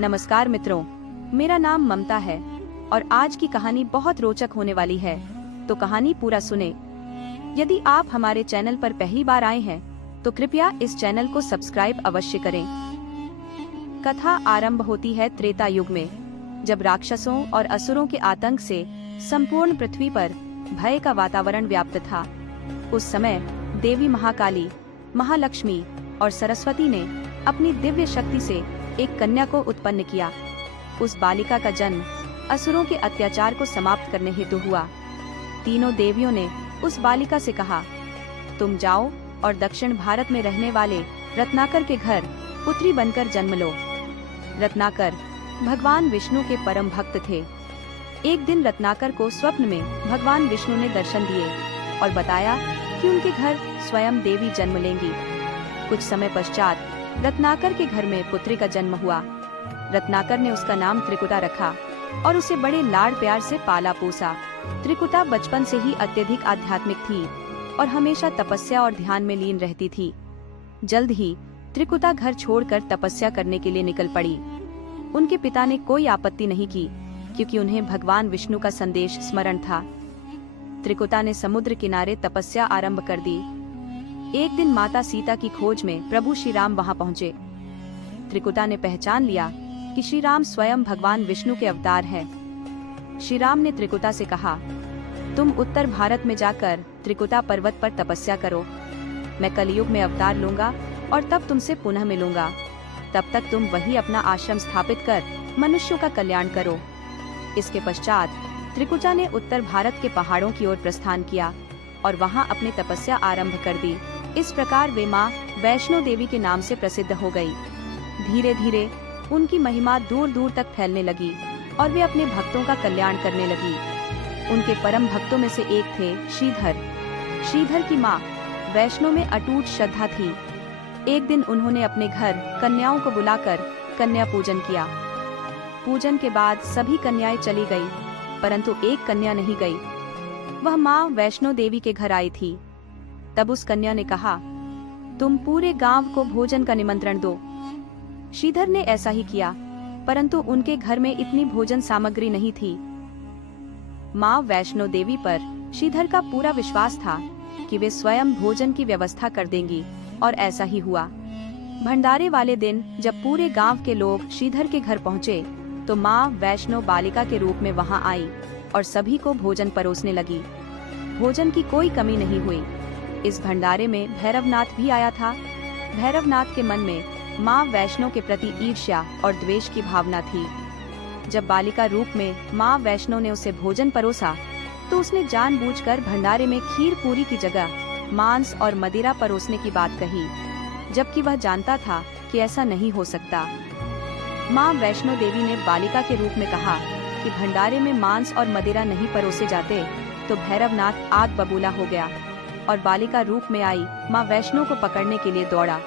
नमस्कार मित्रों, मेरा नाम ममता है और आज की कहानी बहुत रोचक होने वाली है, तो कहानी पूरा सुने। यदि आप हमारे चैनल पर पहली बार आए हैं तो कृपया इस चैनल को सब्सक्राइब अवश्य करें। कथा आरंभ होती है त्रेता युग में, जब राक्षसों और असुरों के आतंक से संपूर्ण पृथ्वी पर भय का वातावरण व्याप्त था। उस समय देवी महाकाली, महालक्ष्मी और सरस्वती ने अपनी दिव्य शक्ति से एक कन्या को उत्पन्न किया। उस बालिका का जन्म असुरों के अत्याचार को समाप्त करने हेतु हुआ। तीनों देवियों ने उस बालिका से कहा, तुम जाओ और दक्षिण भारत में रहने वाले रत्नाकर के घर पुत्री बनकर जन्म लो। रत्नाकर भगवान विष्णु के परम भक्त थे। एक दिन रत्नाकर को स्वप्न में भगवान विष्णु ने दर्शन दिए और बताया कि उनके घर स्वयं देवी जन्म लेंगी। कुछ समय पश्चात रत्नाकर के घर में पुत्री का जन्म हुआ। रत्नाकर ने उसका नाम त्रिकुटा रखा और उसे बड़े लाड प्यार से पाला पोसा। त्रिकुटा बचपन से ही अत्यधिक आध्यात्मिक थी और हमेशा तपस्या और ध्यान में लीन रहती थी। जल्द ही त्रिकुटा घर छोड़कर तपस्या करने के लिए निकल पड़ी। उनके पिता ने कोई आपत्ति नहीं की, क्योंकि उन्हें भगवान विष्णु का संदेश स्मरण था। त्रिकुटा ने समुद्र किनारे तपस्या आरंभ कर दी। एक दिन माता सीता की खोज में प्रभु श्री राम वहां पहुंचे। त्रिकुटा ने पहचान लिया कि श्री राम स्वयं भगवान विष्णु के अवतार हैं। श्री राम ने त्रिकुटा से कहा, तुम उत्तर भारत में जाकर त्रिकुटा पर्वत पर तपस्या करो। मैं कलयुग में अवतार लूंगा और तब तुमसे पुनः मिलूंगा। तब तक तुम वही अपना आश्रम स्थापित कर मनुष्यों का कल्याण करो। इसके पश्चात त्रिकुटा ने उत्तर भारत के पहाड़ों की ओर प्रस्थान किया और वहां अपनी तपस्या आरंभ कर दी। इस प्रकार वे माँ वैष्णो देवी के नाम से प्रसिद्ध हो गई। धीरे धीरे उनकी महिमा दूर दूर तक फैलने लगी और वे अपने भक्तों का कल्याण करने लगी। उनके परम भक्तों में से एक थे श्रीधर। श्रीधर की माँ वैष्णो में अटूट श्रद्धा थी। एक दिन उन्होंने अपने घर कन्याओं को बुलाकर कन्या पूजन किया। पूजन के बाद सभी कन्याएं चली गई, परंतु एक कन्या नहीं गई। वह माँ वैष्णो देवी के घर आई थी। तब उस कन्या ने कहा, तुम पूरे गांव को भोजन का निमंत्रण दो। श्रीधर ने ऐसा ही किया, परंतु उनके घर में इतनी भोजन सामग्री नहीं थी। माँ वैष्णो देवी पर श्रीधर का पूरा विश्वास था कि वे स्वयं भोजन की व्यवस्था कर देंगी, और ऐसा ही हुआ। भंडारे वाले दिन जब पूरे गांव के लोग श्रीधर के घर पहुँचे तो माँ वैष्णो बालिका के रूप में वहां आई और सभी को भोजन परोसने लगी। भोजन की कोई कमी नहीं हुई। इस भंडारे में भैरवनाथ भी आया था। भैरवनाथ के मन में माँ वैष्णो के प्रति ईर्ष्या और द्वेष की भावना थी। जब बालिका रूप में माँ वैष्णो ने उसे भोजन परोसा तो उसने जानबूझकर भंडारे में खीर पूरी की जगह मांस और मदिरा परोसने की बात कही, जबकि वह जानता था कि ऐसा नहीं हो सकता। माँ वैष्णो देवी ने बालिका के रूप में कहा कि भंडारे में मांस और मदिरा नहीं परोसे जाते, तो भैरवनाथ आग बबूला हो गया और बालिका रूप में आई माँ वैष्णो को पकड़ने के लिए दौड़ा।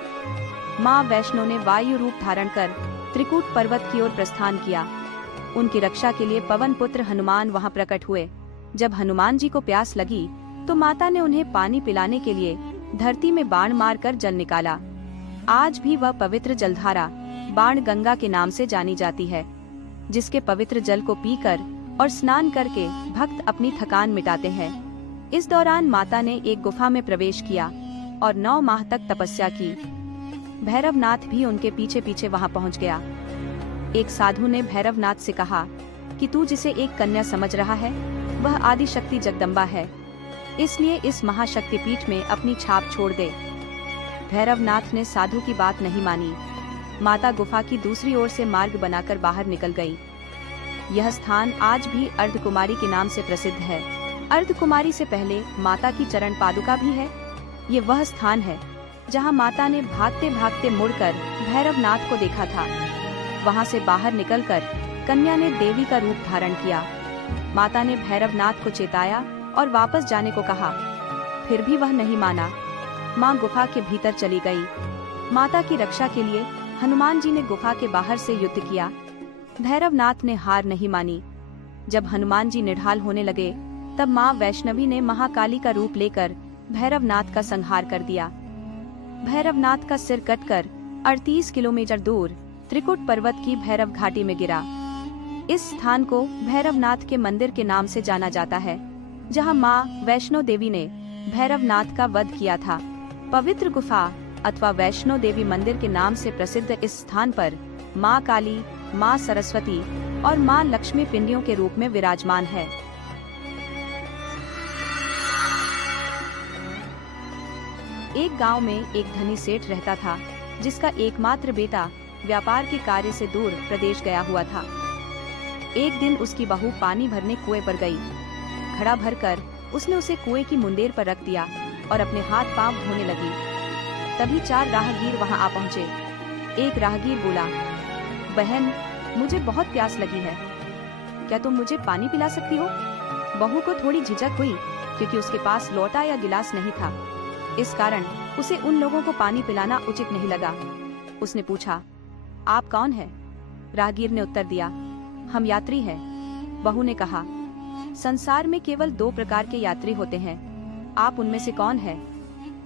माँ वैष्णो ने वायु रूप धारण कर त्रिकूट पर्वत की ओर प्रस्थान किया। उनकी रक्षा के लिए पवन पुत्र हनुमान वहां प्रकट हुए। जब हनुमान जी को प्यास लगी तो माता ने उन्हें पानी पिलाने के लिए धरती में बाण मारकर जल निकाला। आज भी वह पवित्र जलधारा बाण गंगा के नाम से जानी जाती है, जिसके पवित्र जल को पीकर और स्नान करके भक्त अपनी थकान मिटाते हैं। इस दौरान माता ने एक गुफा में प्रवेश किया और 9 माह तक तपस्या की। भैरवनाथ भी उनके पीछे पीछे वहां पहुंच गया। एक साधु ने भैरवनाथ से कहा कि तू जिसे एक कन्या समझ रहा है, वह आदि शक्ति जगदम्बा है, इसलिए इस महाशक्तिपीठ में अपनी छाप छोड़ दे। भैरवनाथ ने साधु की बात नहीं मानी। माता गुफा की दूसरी ओर से मार्ग बनाकर बाहर निकल गई। यह स्थान आज भी अर्धकुमारी के नाम से प्रसिद्ध है। अर्धकुमारी से पहले माता की चरण पादुका भी है। ये वह स्थान है जहां माता ने भागते भागते मुड़कर भैरवनाथ को देखा था। वहां से बाहर निकलकर कन्या ने देवी का रूप धारण किया। माता ने भैरवनाथ को चेताया और वापस जाने को कहा, फिर भी वह नहीं माना। माँ गुफा के भीतर चली गई। माता की रक्षा के लिए हनुमान जी ने गुफा के बाहर से युद्ध किया। भैरवनाथ ने हार नहीं मानी। जब हनुमान जी निढाल होने लगे तब माँ वैष्णवी ने महाकाली का रूप लेकर भैरवनाथ का संहार कर दिया। भैरवनाथ का सिर कटकर 38 किलोमीटर दूर त्रिकुट पर्वत की भैरव घाटी में गिरा। इस स्थान को भैरवनाथ के मंदिर के नाम से जाना जाता है, जहां मां वैष्णो देवी ने भैरवनाथ का वध किया था। पवित्र गुफा अथवा वैष्णो देवी मंदिर के नाम से प्रसिद्ध इस स्थान पर मां काली, मां सरस्वती और मां लक्ष्मी पिंडियों के रूप में विराजमान है। एक गांव में एक धनी सेठ रहता था, जिसका एकमात्र बेटा व्यापार के कार्य से दूर प्रदेश गया हुआ था। एक दिन उसकी बहू पानी भरने कुएं पर गई। घड़ा भरकर उसने उसे कुएं की मुंडेर पर रख दिया और अपने हाथ पांव धोने लगी। तभी 4 राहगीर वहां आ पहुंचे। एक राहगीर बोला, बहन, मुझे बहुत प्यास लगी है, क्या तुम मुझे पानी पिला सकती हो? बहू को थोड़ी झिझक हुई, क्योंकि उसके पास लोटा या गिलास नहीं था। इस कारण उसे उन लोगों को पानी पिलाना उचित नहीं लगा। उसने पूछा, आप कौन हैं? राहगीर ने उत्तर दिया, हम यात्री हैं। बहू ने कहा, संसार में केवल 2 प्रकार के यात्री होते हैं, आप उनमें से कौन है?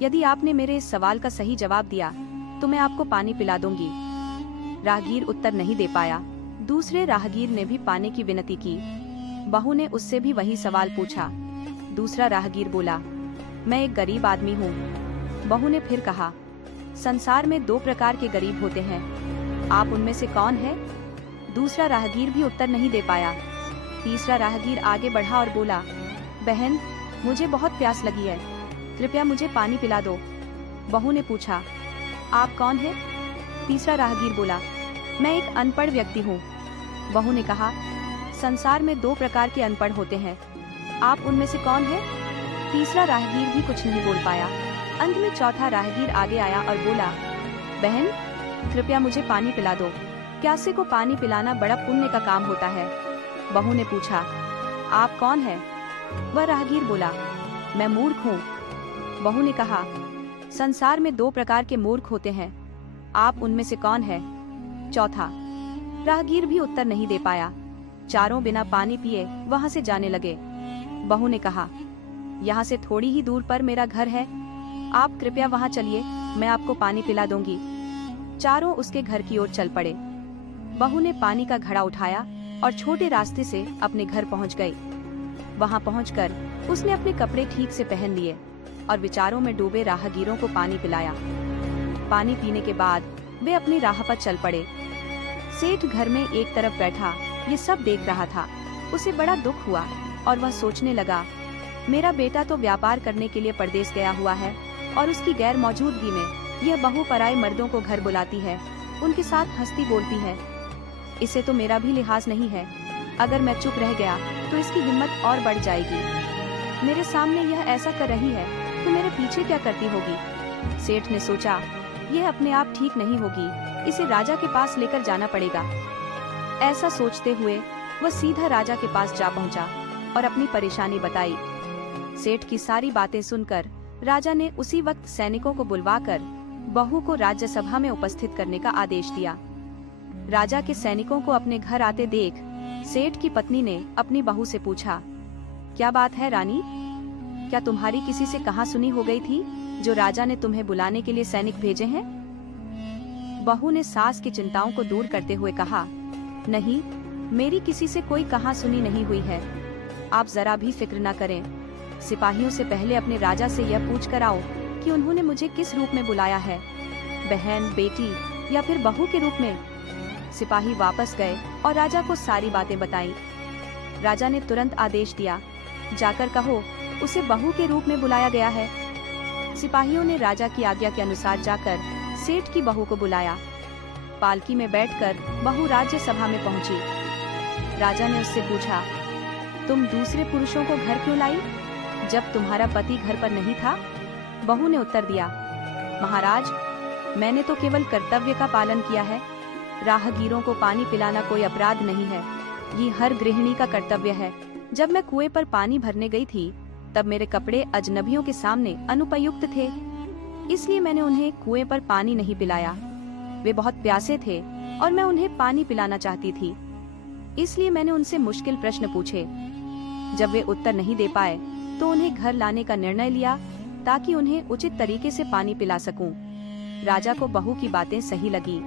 यदि आपने मेरे इस सवाल का सही जवाब दिया तो मैं आपको पानी पिला दूंगी। राहगीर उत्तर नहीं दे पाया। दूसरे राहगीर ने भी पानी की विनती की। बहू ने उससे भी वही सवाल पूछा। दूसरा राहगीर बोला, मैं एक गरीब आदमी हूँ। बहू ने फिर कहा, संसार में 2 प्रकार के गरीब होते हैं, आप उनमें से कौन है? दूसरा राहगीर भी उत्तर नहीं दे पाया। तीसरा राहगीर आगे बढ़ा और बोला, बहन, मुझे बहुत प्यास लगी है, कृपया मुझे पानी पिला दो। बहू ने पूछा, आप कौन है? तीसरा राहगीर बोला, मैं एक अनपढ़ व्यक्ति हूँ। बहू ने कहा, संसार में 2 प्रकार के अनपढ़ होते हैं, आप उनमें से कौन है? तीसरा राहगीर भी कुछ नहीं बोल पाया। अंत में चौथा राहगीर आगे आया और बोला, बहन, कृपया मुझे पानी पिला दो, प्यासे को पानी पिलाना बड़ा पुण्य का काम होता है। बहू ने पूछा, आप कौन है? वह राहगीर बोला, मैं मूर्ख हूँ। बहू ने कहा, संसार में 2 प्रकार के मूर्ख होते हैं, आप उनमें से कौन है? चौथा राहगीर भी उत्तर नहीं दे पाया। चारों बिना पानी पिए वहां से जाने लगे। बहू ने कहा, यहाँ से थोड़ी ही दूर पर मेरा घर है, आप कृपया वहां चलिए, मैं आपको पानी पिला दूंगी। चारों उसके घर की ओर चल पड़े। बहू ने पानी का घड़ा उठाया और छोटे रास्ते से अपने घर पहुंच गई। वहां पहुंचकर उसने अपने कपड़े ठीक से पहन लिए और विचारों में डूबे राहगीरों को पानी पिलाया। पानी पीने के बाद वे अपनी राह पर चल पड़े। सेठ घर में एक तरफ बैठा ये सब देख रहा था। उसे बड़ा दुख हुआ और वह सोचने लगा, मेरा बेटा तो व्यापार करने के लिए परदेश गया हुआ है और उसकी गैर मौजूदगी में यह बहू पराए मर्दों को घर बुलाती है, उनके साथ हंसती बोलती है। इसे तो मेरा भी लिहाज नहीं है। अगर मैं चुप रह गया तो इसकी हिम्मत और बढ़ जाएगी। मेरे सामने यह ऐसा कर रही है तो मेरे पीछे क्या करती होगी? सेठ ने सोचा, यह अपने आप ठीक नहीं होगी, इसे राजा के पास लेकर जाना पड़ेगा। ऐसा सोचते हुए वह सीधा राजा के पास जा पहुंचा और अपनी परेशानी बताई। सेठ की सारी बातें सुनकर राजा ने उसी वक्त सैनिकों को बुलवाकर बहू को राज्यसभा में उपस्थित करने का आदेश दिया। राजा के सैनिकों को अपने घर आते देख सेठ की पत्नी ने अपनी बहू से पूछा, क्या बात है रानी, क्या तुम्हारी किसी से कहा सुनी हो गई थी जो राजा ने तुम्हें बुलाने के लिए सैनिक भेजे हैं? बहू ने सास की चिंताओं को दूर करते हुए कहा, नहीं, मेरी किसी से कोई कहा सुनी नहीं हुई है, आप जरा भी फिक्र न करें। सिपाहियों से पहले अपने राजा से यह पूछ कर आओ कि उन्होंने मुझे किस रूप में बुलाया है, बहन, बेटी या फिर बहू के रूप में। सिपाही वापस गए और राजा को सारी बातें बताई। राजा ने तुरंत आदेश दिया, जाकर कहो उसे बहू के रूप में बुलाया गया है। सिपाहियों ने राजा की आज्ञा के अनुसार जाकर सेठ की बहू को बुलाया। पालकी में बैठकर बहू राज्यसभा में पहुंची। राजा ने उससे पूछा, तुम दूसरे पुरुषों को घर क्यों लाई, जब तुम्हारा पति घर पर नहीं था? बहू ने उत्तर दिया, महाराज, मैंने तो केवल कर्तव्य का पालन किया है। राहगीरों को पानी पिलाना कोई अपराध नहीं है, ये हर गृहिणी का कर्तव्य है। जब मैं कुएं पर पानी भरने गई थी तब मेरे कपड़े अजनबियों के सामने अनुपयुक्त थे, इसलिए मैंने उन्हें कुएं पर पानी नहीं पिलाया। वे बहुत प्यासे थे और मैं उन्हें पानी पिलाना चाहती थी, इसलिए मैंने उनसे मुश्किल प्रश्न पूछे। जब वे उत्तर नहीं दे पाए तो उन्हें घर लाने का निर्णय लिया ताकि उन्हें उचित तरीके से पानी पिला सकूं। राजा को बहू की बातें सही लगी।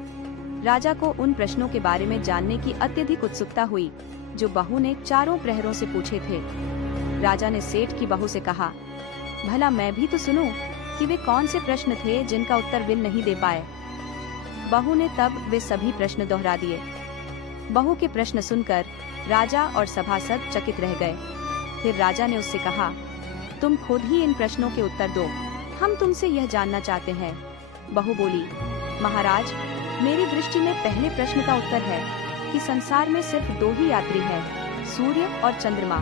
राजा को उन प्रश्नों के बारे में जानने की अत्यधिक उत्सुकता हुई जो बहू ने चारों प्रहरों से पूछे थे। राजा ने सेठ की बहू से कहा, भला मैं भी तो सुनूं कि वे कौन से प्रश्न थे जिनका उत्तर विल नहीं दे पाए। बहू ने तब वे सभी प्रश्न दोहरा दिए। बहू के प्रश्न सुनकर राजा और सभासद चकित रह गए। फिर राजा ने उससे कहा, तुम खुद ही इन प्रश्नों के उत्तर दो, हम तुमसे यह जानना चाहते हैं। बहू बोली, महाराज, मेरी दृष्टि में पहले प्रश्न का उत्तर है कि संसार में सिर्फ दो ही यात्री है, सूर्य और चंद्रमा।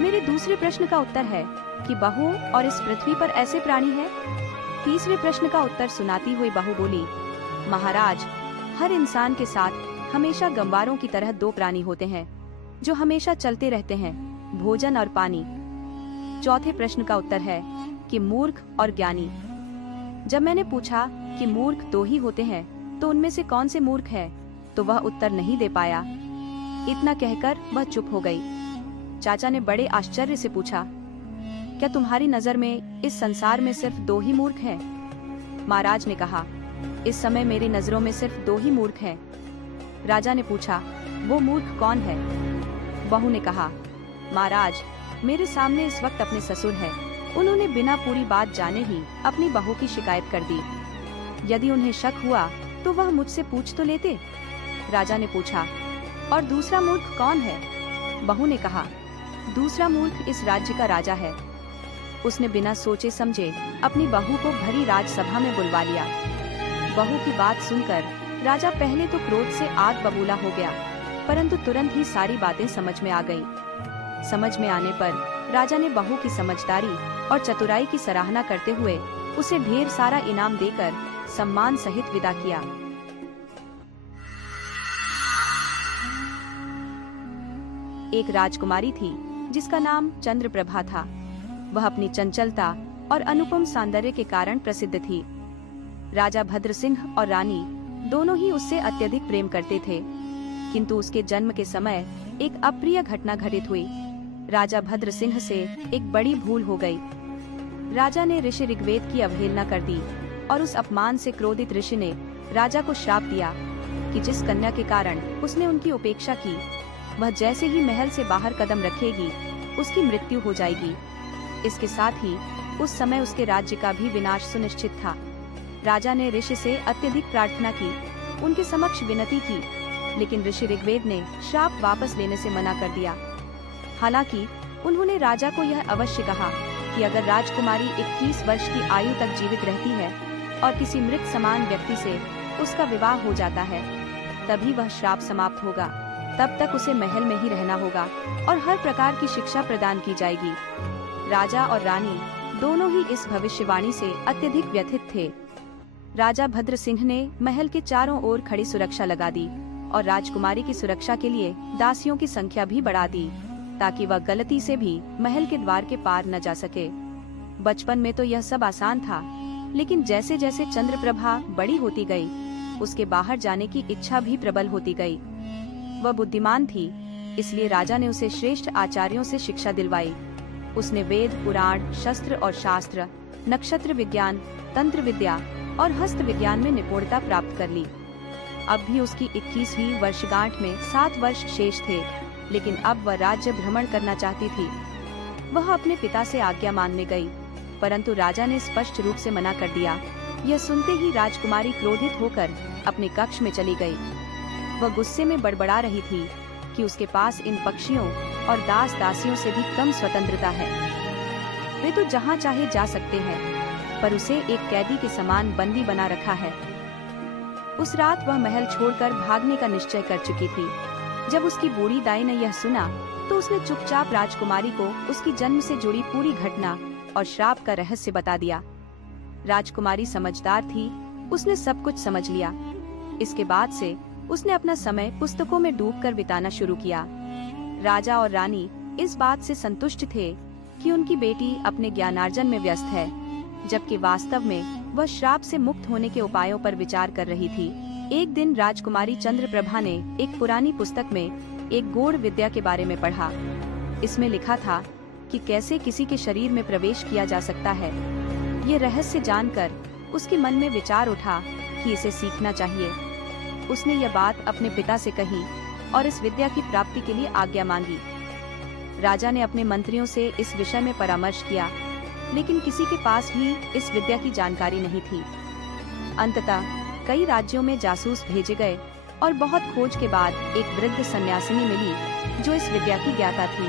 मेरे दूसरे प्रश्न का उत्तर है कि बहू और इस पृथ्वी पर ऐसे प्राणी हैं। तीसरे प्रश्न का उत्तर सुनाती हुई बहू बोली, महाराज, हर इंसान के साथ हमेशा गंवारों की तरह दो प्राणी होते हैं जो हमेशा चलते रहते हैं, भोजन और पानी। चौथे प्रश्न का उत्तर है कि मूर्ख और ज्ञानी। जब मैंने पूछा कि मूर्ख दो ही होते हैं तो उनमें से कौन से मूर्ख है, तो वह उत्तर नहीं दे पाया। इतना कहकर वह चुप हो गई। चाचा ने बड़े आश्चर्य से पूछा, क्या तुम्हारी नजर में इस संसार में सिर्फ दो ही मूर्ख हैं? महाराज ने कहा, इस समय मेरी नजरों में सिर्फ दो ही मूर्ख हैं। राजा ने पूछा, वो मूर्ख कौन है? बहू ने कहा, महाराज, मेरे सामने इस वक्त अपने ससुर हैं। उन्होंने बिना पूरी बात जाने ही अपनी बहू की शिकायत कर दी। यदि उन्हें शक हुआ तो वह मुझसे पूछ तो लेते। राजा ने पूछा, और दूसरा मूर्ख कौन है? बहू ने कहा, दूसरा मूर्ख इस राज्य का राजा है। उसने बिना सोचे समझे अपनी बहू को भरी राजसभा में बुलवा लिया। बहू की बात सुनकर राजा पहले तो क्रोध से आग बबूला हो गया, परंतु तुरंत ही सारी बातें समझ में आ गईं। समझ में आने पर राजा ने बहू की समझदारी और चतुराई की सराहना करते हुए उसे ढेर सारा इनाम देकर सम्मान सहित विदा किया। एक राजकुमारी थी जिसका नाम चंद्रप्रभा था। वह अपनी चंचलता और अनुपम सौंदर्य के कारण प्रसिद्ध थी। राजा भद्र सिंह और रानी दोनों ही उससे अत्यधिक प्रेम करते थे, किंतु उसके जन्म के समय एक अप्रिय घटना घटित हुई। राजा भद्र सिंह से एक बड़ी भूल हो गई। राजा ने ऋषि ऋग्वेद की अवहेलना कर दी और उस अपमान से क्रोधित ऋषि ने राजा को श्राप दिया कि जिस कन्या के कारण उसने उनकी उपेक्षा की, वह जैसे ही महल से बाहर कदम रखेगी उसकी मृत्यु हो जाएगी। इसके साथ ही उस समय उसके राज्य का भी विनाश सुनिश्चित था। राजा ने ऋषि से अत्यधिक प्रार्थना की, उनके समक्ष विनती की, लेकिन ऋषि ऋग्वेद ने श्राप वापस लेने से मना कर दिया। हालांकि उन्होंने राजा को यह अवश्य कहा कि अगर राजकुमारी 21 वर्ष की आयु तक जीवित रहती है और किसी मृत समान व्यक्ति से उसका विवाह हो जाता है, तभी वह श्राप समाप्त होगा। तब तक उसे महल में ही रहना होगा और हर प्रकार की शिक्षा प्रदान की जाएगी। राजा और रानी दोनों ही इस भविष्यवाणी से अत्यधिक व्यथित थे। राजा भद्र सिंह ने महल के चारों ओर खड़ी सुरक्षा लगा दी और राजकुमारी की सुरक्षा के लिए दासियों की संख्या भी बढ़ा दी, ताकि वह गलती से भी महल के द्वार के पार न जा सके। बचपन में तो यह सब आसान था, लेकिन जैसे जैसे चंद्रप्रभा बड़ी होती गई, उसके बाहर जाने की इच्छा भी प्रबल होती गई। वह बुद्धिमान थी, इसलिए राजा ने उसे श्रेष्ठ आचार्यों से शिक्षा दिलवाई। उसने वेद, पुराण, शस्त्र और शास्त्र, नक्षत्र विज्ञान, तंत्र विद्या और हस्त विज्ञान में निपुणता प्राप्त कर ली। अब भी उसकी 21वीं वर्षगांठ में 7 वर्ष शेष थे, लेकिन अब वह राज्य भ्रमण करना चाहती थी। वह अपने पिता से आज्ञा मांगने गई, परंतु राजा ने स्पष्ट रूप से मना कर दिया। यह सुनते ही राजकुमारी क्रोधित होकर अपने कक्ष में चली गई। वह गुस्से में बड़बड़ा रही थी कि उसके पास इन पक्षियों और दास दासियों से भी कम स्वतंत्रता है। वे तो जहाँ चाहे जा सकते हैं, पर उसे एक कैदी के समान बंदी बना रखा है। उस रात वह महल छोड़कर भागने का निश्चय कर चुकी थी। जब उसकी बूढ़ी दाई ने यह सुना, तो उसने चुपचाप राजकुमारी को उसकी जन्म से जुड़ी पूरी घटना और श्राप का रहस्य बता दिया। राजकुमारी समझदार थी, उसने सब कुछ समझ लिया। इसके बाद से उसने अपना समय पुस्तकों में डूबकर बिताना शुरू किया। राजा और रानी इस बात से संतुष्ट थे कि उनकी बेटी अपने ज्ञानार्जन में व्यस्त है, जबकि वास्तव में वह श्राप से मुक्त होने के उपायों पर विचार कर रही थी। एक दिन राजकुमारी चंद्रप्रभा ने एक पुरानी पुस्तक में एक गूढ़ विद्या के बारे में पढ़ा। इसमें लिखा था कि कैसे किसी के शरीर में प्रवेश किया जा सकता है। ये रहस्य जानकर उसके मन में विचार उठा कि इसे सीखना चाहिए। उसने यह बात अपने पिता से कही और इस विद्या की प्राप्ति के लिए आज्ञा मांगी। राजा ने अपने मंत्रियों से इस विषय में परामर्श किया, लेकिन किसी के पास भी इस विद्या की जानकारी नहीं थी। अंततः कई राज्यों में जासूस भेजे गए और बहुत खोज के बाद एक वृद्ध सन्यासिनी मिली जो इस विद्या की ज्ञाता थी।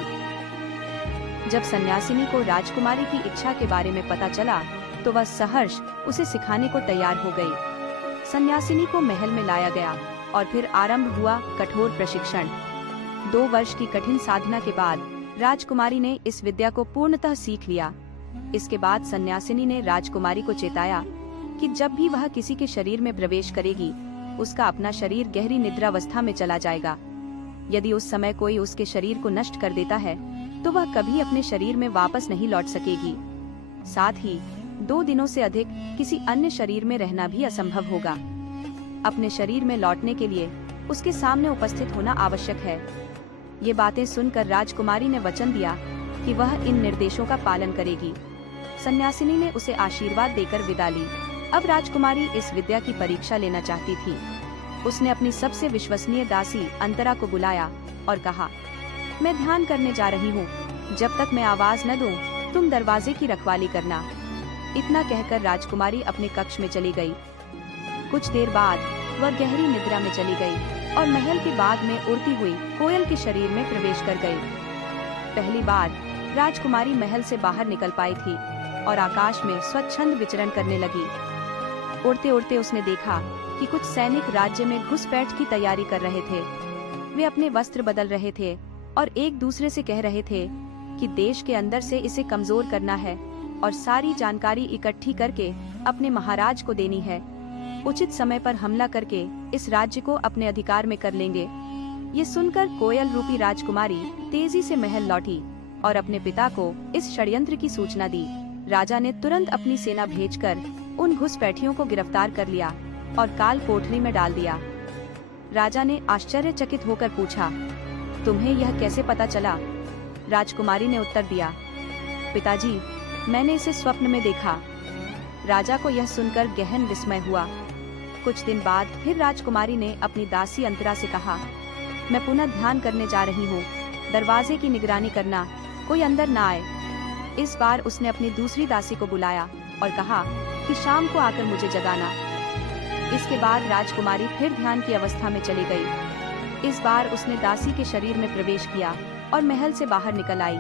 जब सन्यासिनी को राजकुमारी की इच्छा के बारे में पता चला तो वह सहर्ष उसे सिखाने को तैयार हो गई। सन्यासिनी को महल में लाया गया और फिर आरंभ हुआ कठोर प्रशिक्षण। 2 वर्ष की कठिन साधना के बाद राजकुमारी ने इस विद्या को पूर्णतः सीख लिया। इसके बाद सन्यासिनी ने राजकुमारी को चेताया कि जब भी वह किसी के शरीर में प्रवेश करेगी, उसका अपना शरीर गहरी निद्रावस्था में चला जाएगा। यदि उस समय कोई उसके शरीर को नष्ट कर देता है तो वह कभी अपने शरीर में वापस नहीं लौट सकेगी। साथ ही 2 दिनों से अधिक किसी अन्य शरीर में रहना भी असंभव होगा। अपने शरीर में लौटने के लिए उसके सामने उपस्थित होना आवश्यक है। ये बातें सुनकर राजकुमारी ने वचन दिया कि वह इन निर्देशों का पालन करेगी। सन्यासिनी ने उसे आशीर्वाद देकर विदा ली। अब राजकुमारी इस विद्या की परीक्षा लेना चाहती थी। उसने अपनी सबसे विश्वसनीय दासी अंतरा को बुलाया और कहा, मैं ध्यान करने जा रही हूँ, जब तक मैं आवाज न दूं, तुम दरवाजे की रखवाली करना। इतना कहकर राजकुमारी अपने कक्ष में चली गई। कुछ देर बाद वह गहरी निद्रा में चली गई और महल के बाग में उड़ती हुई कोयल के शरीर में प्रवेश कर गई। पहली बार राजकुमारी महल से बाहर निकल पाई थी और आकाश में स्वच्छंद विचरण करने लगी। उड़ते उड़ते उसने देखा कि कुछ सैनिक राज्य में घुसपैठ की तैयारी कर रहे थे। वे अपने वस्त्र बदल रहे थे और एक दूसरे से कह रहे थे कि देश के अंदर से इसे कमजोर करना है और सारी जानकारी इकट्ठी करके अपने महाराज को देनी है। उचित समय पर हमला करके इस राज्य को अपने अधिकार में कर लेंगे। ये सुनकर कोयल रूपी राजकुमारी तेजी से महल लौटी और अपने पिता को इस षड्यंत्र की सूचना दी। राजा ने तुरंत अपनी सेना भेजकर उन घुसपैठियों को गिरफ्तार कर लिया और काल कोठरी में डाल दिया। राजा ने आश्चर्यचकित होकर पूछा, तुम्हें यह कैसे पता चला? राजकुमारी ने उत्तर दिया, पिताजी, मैंने इसे स्वप्न में देखा। राजा को यह सुनकर गहन विस्मय हुआ। कुछ दिन बाद फिर राजकुमारी ने अपनी दासी अंतरा से कहा, मैं पुनः ध्यान करने जा रही हूँ, दरवाजे की निगरानी करना, कोई अंदर न आए। इस बार उसने अपनी दूसरी दासी को बुलाया और कहा कि शाम को आकर मुझे जगाना। इसके बाद राजकुमारी फिर ध्यान की अवस्था में चली गई। इस बार उसने दासी के शरीर में प्रवेश किया और महल से बाहर निकल आई।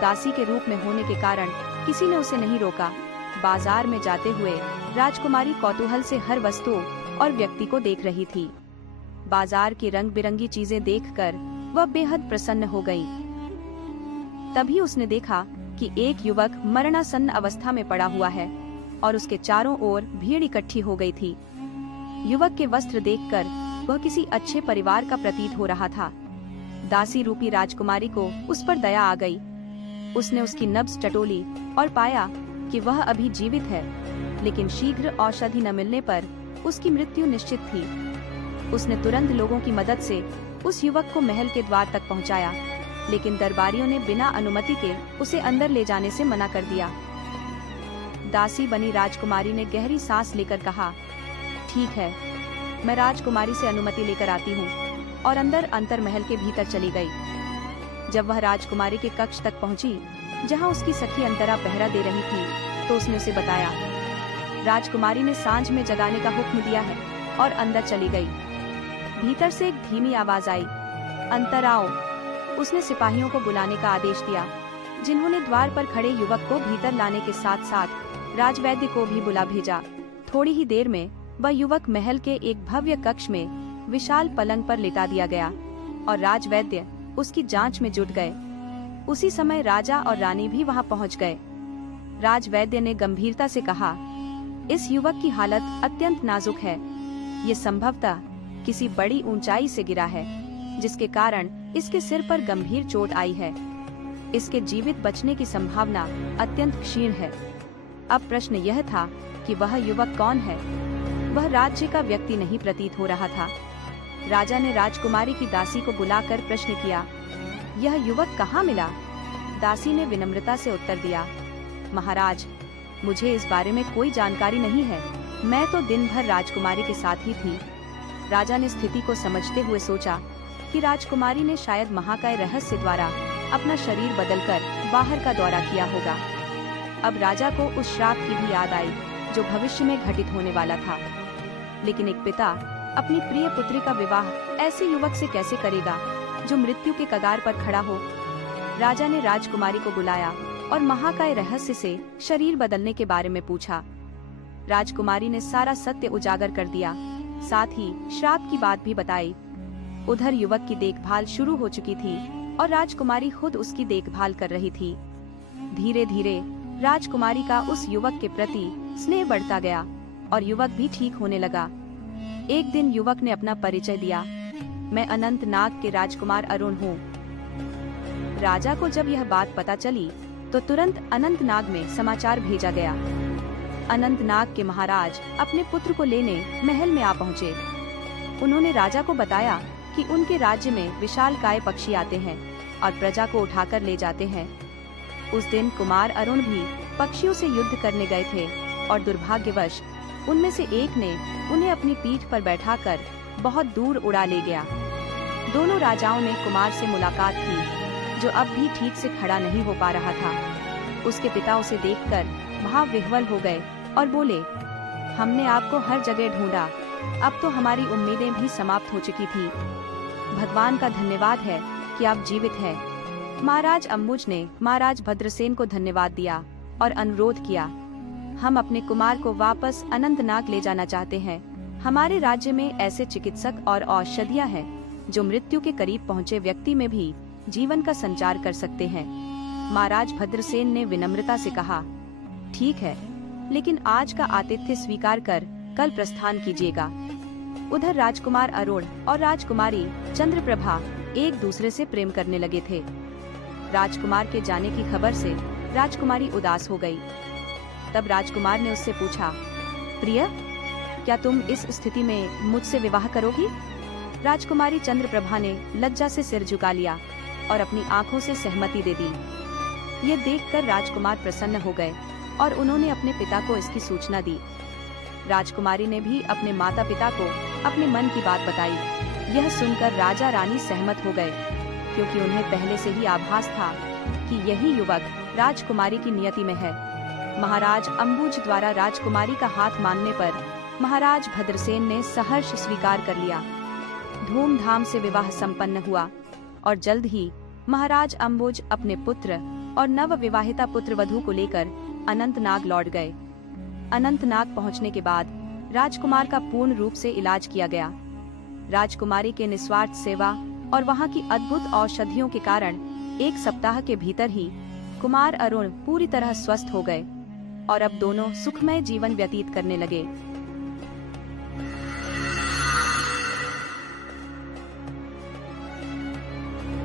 दासी के रूप में होने के कारण किसी ने उसे नहीं रोका। बाजार में जाते हुए राजकुमारी कौतूहल से हर वस्तु और व्यक्ति को देख रही थी। बाजार की रंग बिरंगी चीजें देखकर वह बेहद प्रसन्न हो गई। तभी उसने देखा कि एक युवक मरणासन्न अवस्था में पड़ा हुआ है और उसके चारों ओर भीड़ इकट्ठी हो गई थी। युवक के वस्त्र देखकर वह किसी अच्छे परिवार का प्रतीत हो रहा था। दासी रूपी राजकुमारी को उस पर दया आ गई। उसने उसकी नब्ज टटोली और पाया कि वह अभी जीवित है, लेकिन शीघ्र औषधि न मिलने पर उसकी मृत्यु निश्चित थी। उसने तुरंत लोगों की मदद से उस युवक को महल के द्वार तक पहुंचाया, लेकिन दरबारियों ने बिना अनुमति के उसे अंदर ले जाने से मना कर दिया। दासी बनी राजकुमारी ने गहरी सांस लेकर कहा, ठीक है, मैं राजकुमारी से अनुमति लेकर आती हूँ, और अंदर अंतर्महल के भीतर चली गई। जब वह राजकुमारी के कक्ष तक पहुंची, जहां उसकी सखी अंतरा पहरा दे रही थी, तो उसने उसे बताया। राजकुमारी ने सांझ में जगाने का हुक्म दिया है और अंदर चली गई। भीतर से एक धीमी आवाज आई, अंतर आओ। उसने सिपाहियों को बुलाने का आदेश दिया, जिन्होंने द्वार पर खड़े युवक को भीतर लाने के साथ साथ राजवैद्य को भी बुला भेजा। थोड़ी ही देर में वह युवक महल के एक भव्य कक्ष में विशाल पलंग पर लेटा दिया गया और राजवैद्य उसकी जांच में जुट गए। उसी समय राजा और रानी भी वहां पहुंच गए। राजवैद्य ने गंभीरता से कहा, इस युवक की हालत अत्यंत नाजुक है। ये संभवतः किसी बड़ी ऊंचाई से गिरा है, जिसके कारण इसके सिर पर गंभीर चोट आई है। इसके जीवित बचने की संभावना अत्यंत क्षीण है। अब प्रश्न यह था कि वह युवक कौन है। वह राज्य का व्यक्ति नहीं प्रतीत हो रहा था। राजा ने राजकुमारी की दासी को बुलाकर प्रश्न किया, यह युवक कहाँ मिला? दासी ने विनम्रता से उत्तर दिया, महाराज, मुझे इस बारे में कोई जानकारी नहीं है। मैं तो दिन भर राजकुमारी के साथ ही थी। राजा ने स्थिति को समझते हुए सोचा कि राजकुमारी ने शायद महाकाय रहस्य द्वारा अपना शरीर बदलकर बाहर का दौरा किया होगा। अब राजा को उस श्राप की भी याद आई जो भविष्य में घटित होने वाला था। लेकिन एक पिता अपनी प्रिय पुत्री का विवाह ऐसे युवक से कैसे करेगा जो मृत्यु के कगार पर खड़ा हो। राजा ने राजकुमारी को बुलाया और महाकाय रहस्य से शरीर बदलने के बारे में पूछा। राजकुमारी ने सारा सत्य उजागर कर दिया, साथ ही श्राप की बात भी बताई। उधर युवक की देखभाल शुरू हो चुकी थी और राजकुमारी खुद उसकी देखभाल कर रही थी। धीरे धीरे राजकुमारी का उस युवक के प्रति स्नेह बढ़ता गया और युवक भी ठीक होने लगा। एक दिन युवक ने अपना परिचय दिया, मैं अनंतनाग के राजकुमार अरुण हूँ। राजा को जब यह बात पता चली तो तुरंत अनंतनाग में समाचार भेजा गया। अनंतनाग के महाराज अपने पुत्र को लेने महल में आ पहुँचे। उन्होंने राजा को बताया कि उनके राज्य में विशालकाय पक्षी आते हैं और प्रजा को उठाकर ले जाते हैं। उस दिन कुमार अरुण भी पक्षियों से युद्ध करने गए थे और दुर्भाग्यवश उनमें से एक ने उन्हें अपनी पीठ पर बैठाकर बहुत दूर उड़ा ले गया। दोनों राजाओं ने कुमार से मुलाकात की जो अब भी ठीक से खड़ा नहीं हो पा रहा था। उसके पिता उसे देखकर भाव विह्वल हो गए और बोले, हमने आपको हर जगह ढूंढा, अब तो हमारी उम्मीदें भी समाप्त हो चुकी थी। भगवान का धन्यवाद है कि आप जीवित हैं। महाराज अम्बुज ने महाराज भद्रसेन को धन्यवाद दिया और अनुरोध किया, हम अपने कुमार को वापस अनंतनाग ले जाना चाहते हैं। हमारे राज्य में ऐसे चिकित्सक और औषधियाँ हैं जो मृत्यु के करीब पहुँचे व्यक्ति में भी जीवन का संचार कर सकते हैं। महाराज भद्रसेन ने विनम्रता से कहा, ठीक है, लेकिन आज का आतिथ्य स्वीकार कर कल प्रस्थान कीजिएगा। उधर राजकुमार अरुण और राजकुमारी चंद्रप्रभा एक दूसरे से प्रेम करने लगे थे। राजकुमार के जाने की खबर से राजकुमारी उदास हो गई। तब राजकुमार ने उससे पूछा, प्रिय, क्या तुम इस स्थिति में मुझसे विवाह करोगी? राजकुमारी चंद्रप्रभा ने लज्जा से सिर झुका लिया और अपनी आंखों से सहमति दे दी। ये देखकर राजकुमार प्रसन्न हो गए और उन्होंने अपने पिता को इसकी सूचना दी। राजकुमारी ने भी अपने माता पिता को अपने मन की बात बताई। यह सुनकर राजा रानी सहमत हो गए, क्योंकि उन्हें पहले से ही आभास था कि यही युवक राजकुमारी की नियति में है। महाराज अम्बुज द्वारा राजकुमारी का हाथ मांगने पर महाराज भद्रसेन ने सहर्ष स्वीकार कर लिया। धूमधाम से विवाह संपन्न हुआ और जल्द ही महाराज अम्बुज अपने पुत्र और नव विवाहिता पुत्र वधू को लेकर अनंतनाग लौट गए। अनंतनाग पहुंचने के बाद राजकुमार का पूर्ण रूप से इलाज किया गया। राजकुमारी के निस्वार्थ सेवा और वहां की अद्भुत औषधियों के कारण 1 सप्ताह के भीतर ही कुमार अरुण पूरी तरह स्वस्थ हो गए और अब दोनों सुखमय जीवन व्यतीत करने लगे।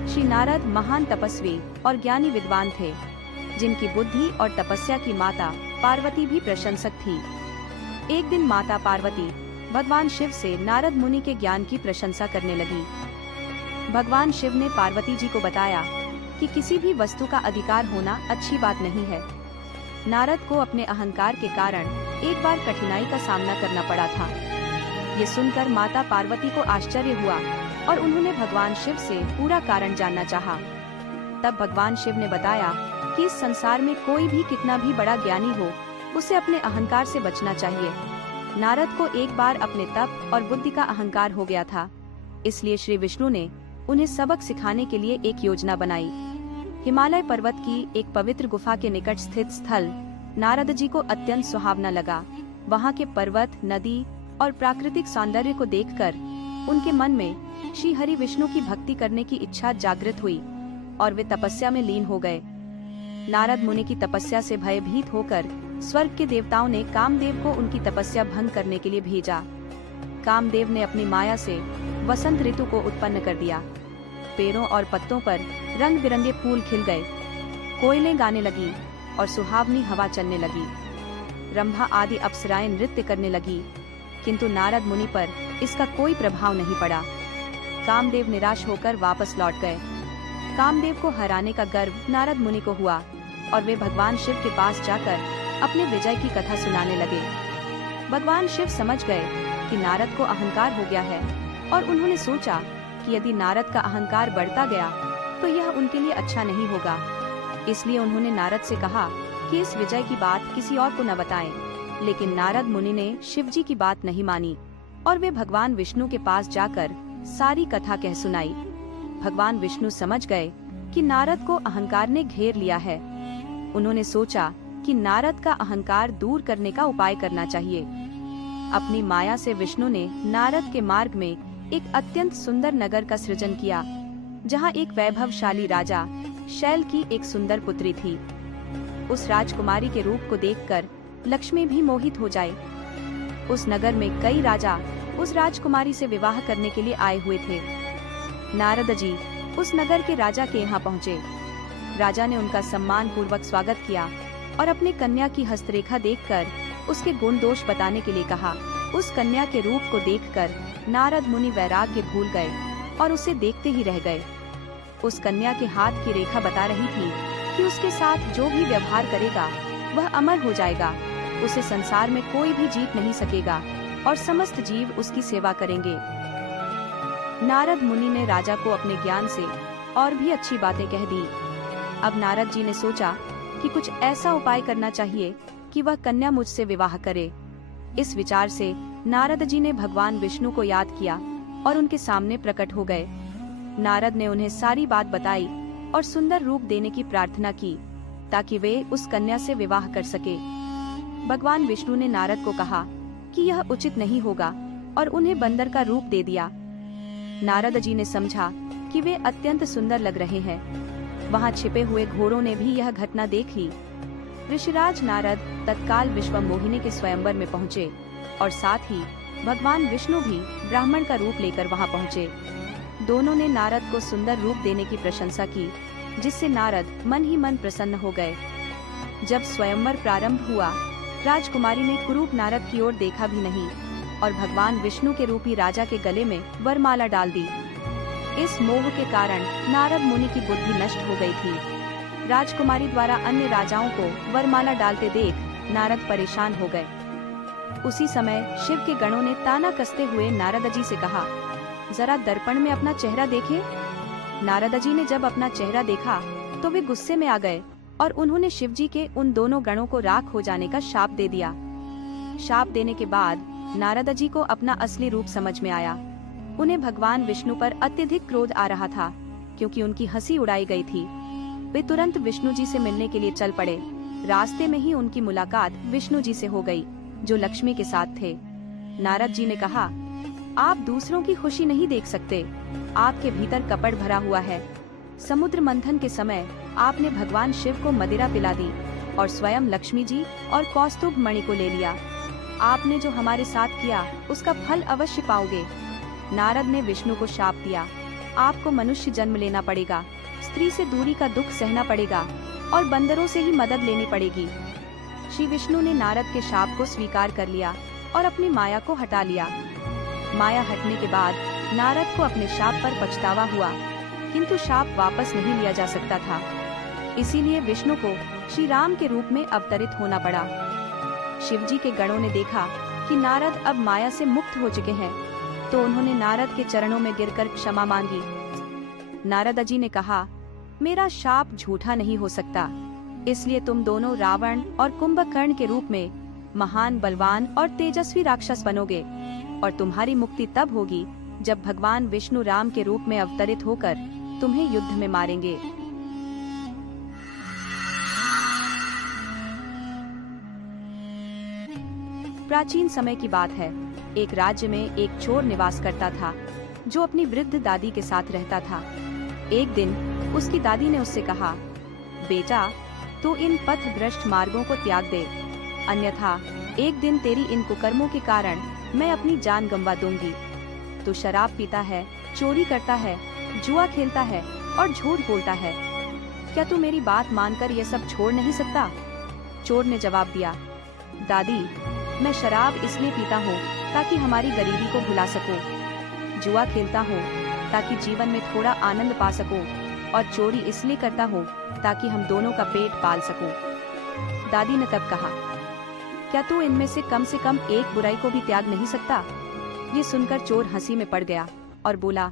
श्री नारद महान तपस्वी और ज्ञानी विद्वान थे, जिनकी बुद्धि और तपस्या की माता पार्वती भी प्रशंसक थी। एक दिन माता पार्वती भगवान शिव से नारद मुनि के ज्ञान की प्रशंसा करने लगी। भगवान शिव ने पार्वती जी को बताया कि किसी भी वस्तु का अधिकार होना अच्छी बात नहीं है। नारद को अपने अहंकार के कारण एक बार कठिनाई का सामना करना पड़ा था। ये सुनकर माता पार्वती को आश्चर्य हुआ और उन्होंने भगवान शिव से पूरा कारण जानना चाहा। तब भगवान शिव ने बताया कि इस संसार में कोई भी कितना भी बड़ा ज्ञानी हो, उसे अपने अहंकार से बचना चाहिए। नारद को एक बार अपने तप और बुद्धि का अहंकार हो गया था, इसलिए श्री विष्णु ने उन्हें सबक सिखाने के लिए एक योजना बनाई। हिमालय पर्वत की एक पवित्र गुफा के निकट स्थित स्थल नारद जी को अत्यंत सुहावना लगा। वहाँ के पर्वत, नदी और प्राकृतिक सौंदर्य को देखकर उनके मन में श्री हरि विष्णु की भक्ति करने की इच्छा जागृत हुई और वे तपस्या में लीन हो गए। नारद मुनि की तपस्या से भयभीत होकर स्वर्ग के देवताओं ने कामदेव को उनकी तपस्या भंग करने के लिए भेजा। कामदेव ने अपनी माया से वसंत ऋतु को उत्पन्न कर दिया। पेड़ों और पत्तों पर रंग बिरंगे फूल खिल गए, कोयलें गाने लगी और सुहावनी हवा चलने लगी। रंभा आदि अप्सराएं नृत्य करने लगी, किंतु नारद मुनि पर इसका कोई प्रभाव नहीं पड़ा। कामदेव निराश होकर वापस लौट गए। कामदेव को हराने का गर्व नारद मुनि को हुआ और वे भगवान शिव के पास जाकर अपने विजय की कथा सुनाने लगे। भगवान शिव समझ गए कि नारद को अहंकार हो गया है और उन्होंने सोचा कि यदि नारद का अहंकार बढ़ता गया तो यह उनके लिए अच्छा नहीं होगा। इसलिए उन्होंने नारद से कहा कि इस विजय की बात किसी और को न बताएं। लेकिन नारद मुनि ने शिव जी की बात नहीं मानी और वे भगवान विष्णु के पास जाकर सारी कथा कह सुनाई। भगवान विष्णु समझ गए कि नारद को अहंकार ने घेर लिया है। उन्होंने सोचा कि नारद का अहंकार दूर करने का उपाय करना चाहिए। अपनी माया से विष्णु ने नारद के मार्ग में एक अत्यंत सुंदर नगर का सृजन किया, जहाँ एक वैभवशाली राजा शैल की एक सुंदर पुत्री थी। उस राजकुमारी के रूप को देखकर लक्ष्मी भी मोहित हो जाए। उस नगर में कई राजा उस राजकुमारी से विवाह करने के लिए आए हुए थे। नारद जी उस नगर के राजा के यहाँ पहुँचे। राजा ने उनका सम्मान पूर्वक स्वागत किया और अपने कन्या की हस्तरेखा देखकर उसके गुण दोष बताने के लिए कहा। उस कन्या के रूप को देखकर नारद मुनि वैराग्य भूल गए और उसे देखते ही रह गए। उस कन्या के हाथ की रेखा बता रही थी कि उसके साथ जो भी व्यवहार करेगा वह अमर हो जाएगा। उसे संसार में कोई भी जीत नहीं सकेगा और समस्त जीव उसकी सेवा करेंगे। नारद मुनि ने राजा को अपने ज्ञान से और भी अच्छी बातें कह दी। अब नारद जी ने सोचा कि कुछ ऐसा उपाय करना चाहिए कि वह कन्या मुझसे विवाह करे। इस विचार से नारद जी ने भगवान विष्णु को याद किया और उनके सामने प्रकट हो गए। नारद ने उन्हें सारी बात बताई और सुंदर रूप देने की प्रार्थना की ताकि वे उस कन्या से विवाह कर सके। भगवान विष्णु ने नारद को कहा कि यह उचित नहीं होगा और उन्हें बंदर का रूप दे दिया। नारद जी ने समझा कि वे अत्यंत सुंदर लग रहे हैं। वहाँ छिपे हुए घोड़ों ने भी यह घटना देख ली। ऋषिराज नारद तत्काल विश्वमोहिनी के स्वयंवर में पहुँचे और साथ ही भगवान विष्णु भी ब्राह्मण का रूप लेकर वहाँ पहुँचे। दोनों ने नारद को सुंदर रूप देने की प्रशंसा की, जिससे नारद मन ही मन प्रसन्न हो गए। जब स्वयंवर प्रारंभ हुआ, राजकुमारी ने कुरूप नारद की ओर देखा भी नहीं और भगवान विष्णु के रूपी राजा के गले में वरमाला डाल दी। इस मोह के कारण नारद मुनि की बुद्धि नष्ट हो गई थी। राजकुमारी द्वारा अन्य राजाओं को वरमाला डालते देख नारद परेशान हो गए। उसी समय शिव के गणों ने ताना कसते हुए नारद जी से कहा, जरा दर्पण में अपना चेहरा देखें। नारद जी ने जब अपना चेहरा देखा तो वे गुस्से में आ गए और उन्होंने शिव जी के उन दोनों गणों को राख हो जाने का शाप दे दिया। शाप देने के बाद नारद जी को अपना असली रूप समझ में आया। उन्हें भगवान विष्णु पर अत्यधिक क्रोध आ रहा था क्योंकि उनकी हंसी उड़ाई गई थी। वे तुरंत विष्णु जी से मिलने के लिए चल पड़े। रास्ते में ही उनकी मुलाकात विष्णु जी से हो गई, जो लक्ष्मी के साथ थे। नारद जी ने कहा, आप दूसरों की खुशी नहीं देख सकते, आपके भीतर कपट भरा हुआ है। समुद्र मंथन के समय आपने भगवान शिव को मदिरा पिला दी और स्वयं लक्ष्मी जी और कौस्तुभ मणि को ले लिया। आपने जो हमारे साथ किया उसका फल अवश्य पाओगे। नारद ने विष्णु को शाप दिया, आपको मनुष्य जन्म लेना पड़ेगा, स्त्री से दूरी का दुख सहना पड़ेगा और बंदरों से ही मदद लेनी पड़ेगी। श्री विष्णु ने नारद के शाप को स्वीकार कर लिया और अपनी माया को हटा लिया। माया हटने के बाद नारद को अपने शाप पर पछतावा हुआ, किंतु शाप वापस नहीं लिया जा सकता था। इसीलिए विष्णु को श्री राम के रूप में अवतरित होना पड़ा। शिव जी के गणों ने देखा कि नारद अब माया से मुक्त हो चुके हैं, तो उन्होंने नारद के चरणों में गिरकर क्षमा मांगी। नारद जी ने कहा, मेरा शाप झूठा नहीं हो सकता, इसलिए तुम दोनों रावण और कुंभकर्ण के रूप में महान, बलवान और तेजस्वी राक्षस बनोगे और तुम्हारी मुक्ति तब होगी जब भगवान विष्णु राम के रूप में अवतरित होकर तुम्हें युद्ध में मारेंगे। प्राचीन समय की बात है। एक राज्य में एक चोर निवास करता था, जो अपनी वृद्ध दादी के साथ रहता था। एक दिन उसकी दादी ने उससे कहा, बेटा, तू इन पथभ्रष्ट मार्गों को त्याग दे, अन्यथा एक दिन तेरी इन कुकर्मों के कारण मैं अपनी जान गंवा दूंगी। तू शराब पीता है, चोरी करता है, जुआ खेलता है और झूठ बोलता है। क्या तू मेरी बात मानकर ये सब छोड़ नहीं सकता? चोर ने जवाब दिया, दादी, मैं शराब इसलिए पीता हूँ ताकि हमारी गरीबी को भुला सकूं, जुआ खेलता हूँ ताकि जीवन में थोड़ा आनंद पा सकूं और चोरी इसलिए करता हूँ ताकि हम दोनों का पेट पाल सकूं। दादी ने तब कहा, क्या तू इनमें से कम एक बुराई को भी त्याग नहीं सकता? ये सुनकर चोर हंसी में पड़ गया और बोला,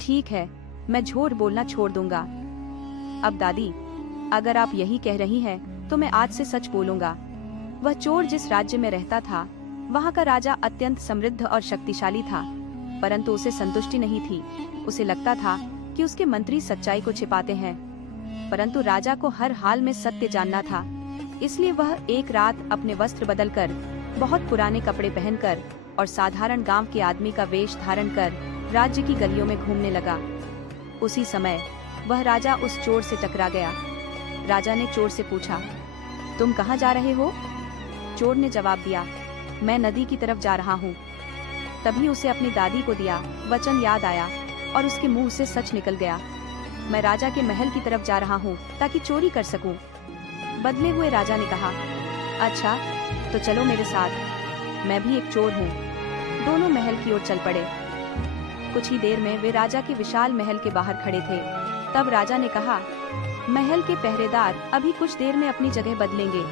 ठीक है, मैं झूठ बोलना छोड़ दूंगा। अब दादी, अगर आप यही कह रही हैं, तो मैं आज से सच बोलूंगा। वह चोर जिस राज्य में रहता था, वहाँ का राजा अत्यंत समृद्ध और शक्तिशाली था, परंतु उसे संतुष्टि नहीं थी। उसे लगता था कि उसके मंत्री सच्चाई को छिपाते हैं, परंतु राजा को हर हाल में सत्य जानना था। इसलिए वह एक रात अपने वस्त्र बदलकर, बहुत पुराने कपड़े पहनकर और साधारण गांव के आदमी का वेश धारण कर राज्य की गलियों में घूमने लगा। उसी समय वह राजा उस चोर से टकरा गया। राजा ने चोर से पूछा, तुम कहाँ जा रहे हो? चोर ने जवाब दिया, मैं नदी की तरफ जा रहा हूँ। तभी उसे अपनी दादी को दिया वचन याद आया और उसके मुंह से सच निकल गया, मैं राजा के महल की तरफ जा रहा हूँ ताकि चोरी कर सकूं। बदले हुए राजा ने कहा, अच्छा तो चलो मेरे साथ, मैं भी एक चोर हूँ। दोनों महल की ओर चल पड़े। कुछ ही देर में वे राजा के विशाल महल के बाहर खड़े थे। तब राजा ने कहा, महल के पहरेदार अभी कुछ देर में अपनी जगह बदलेंगे,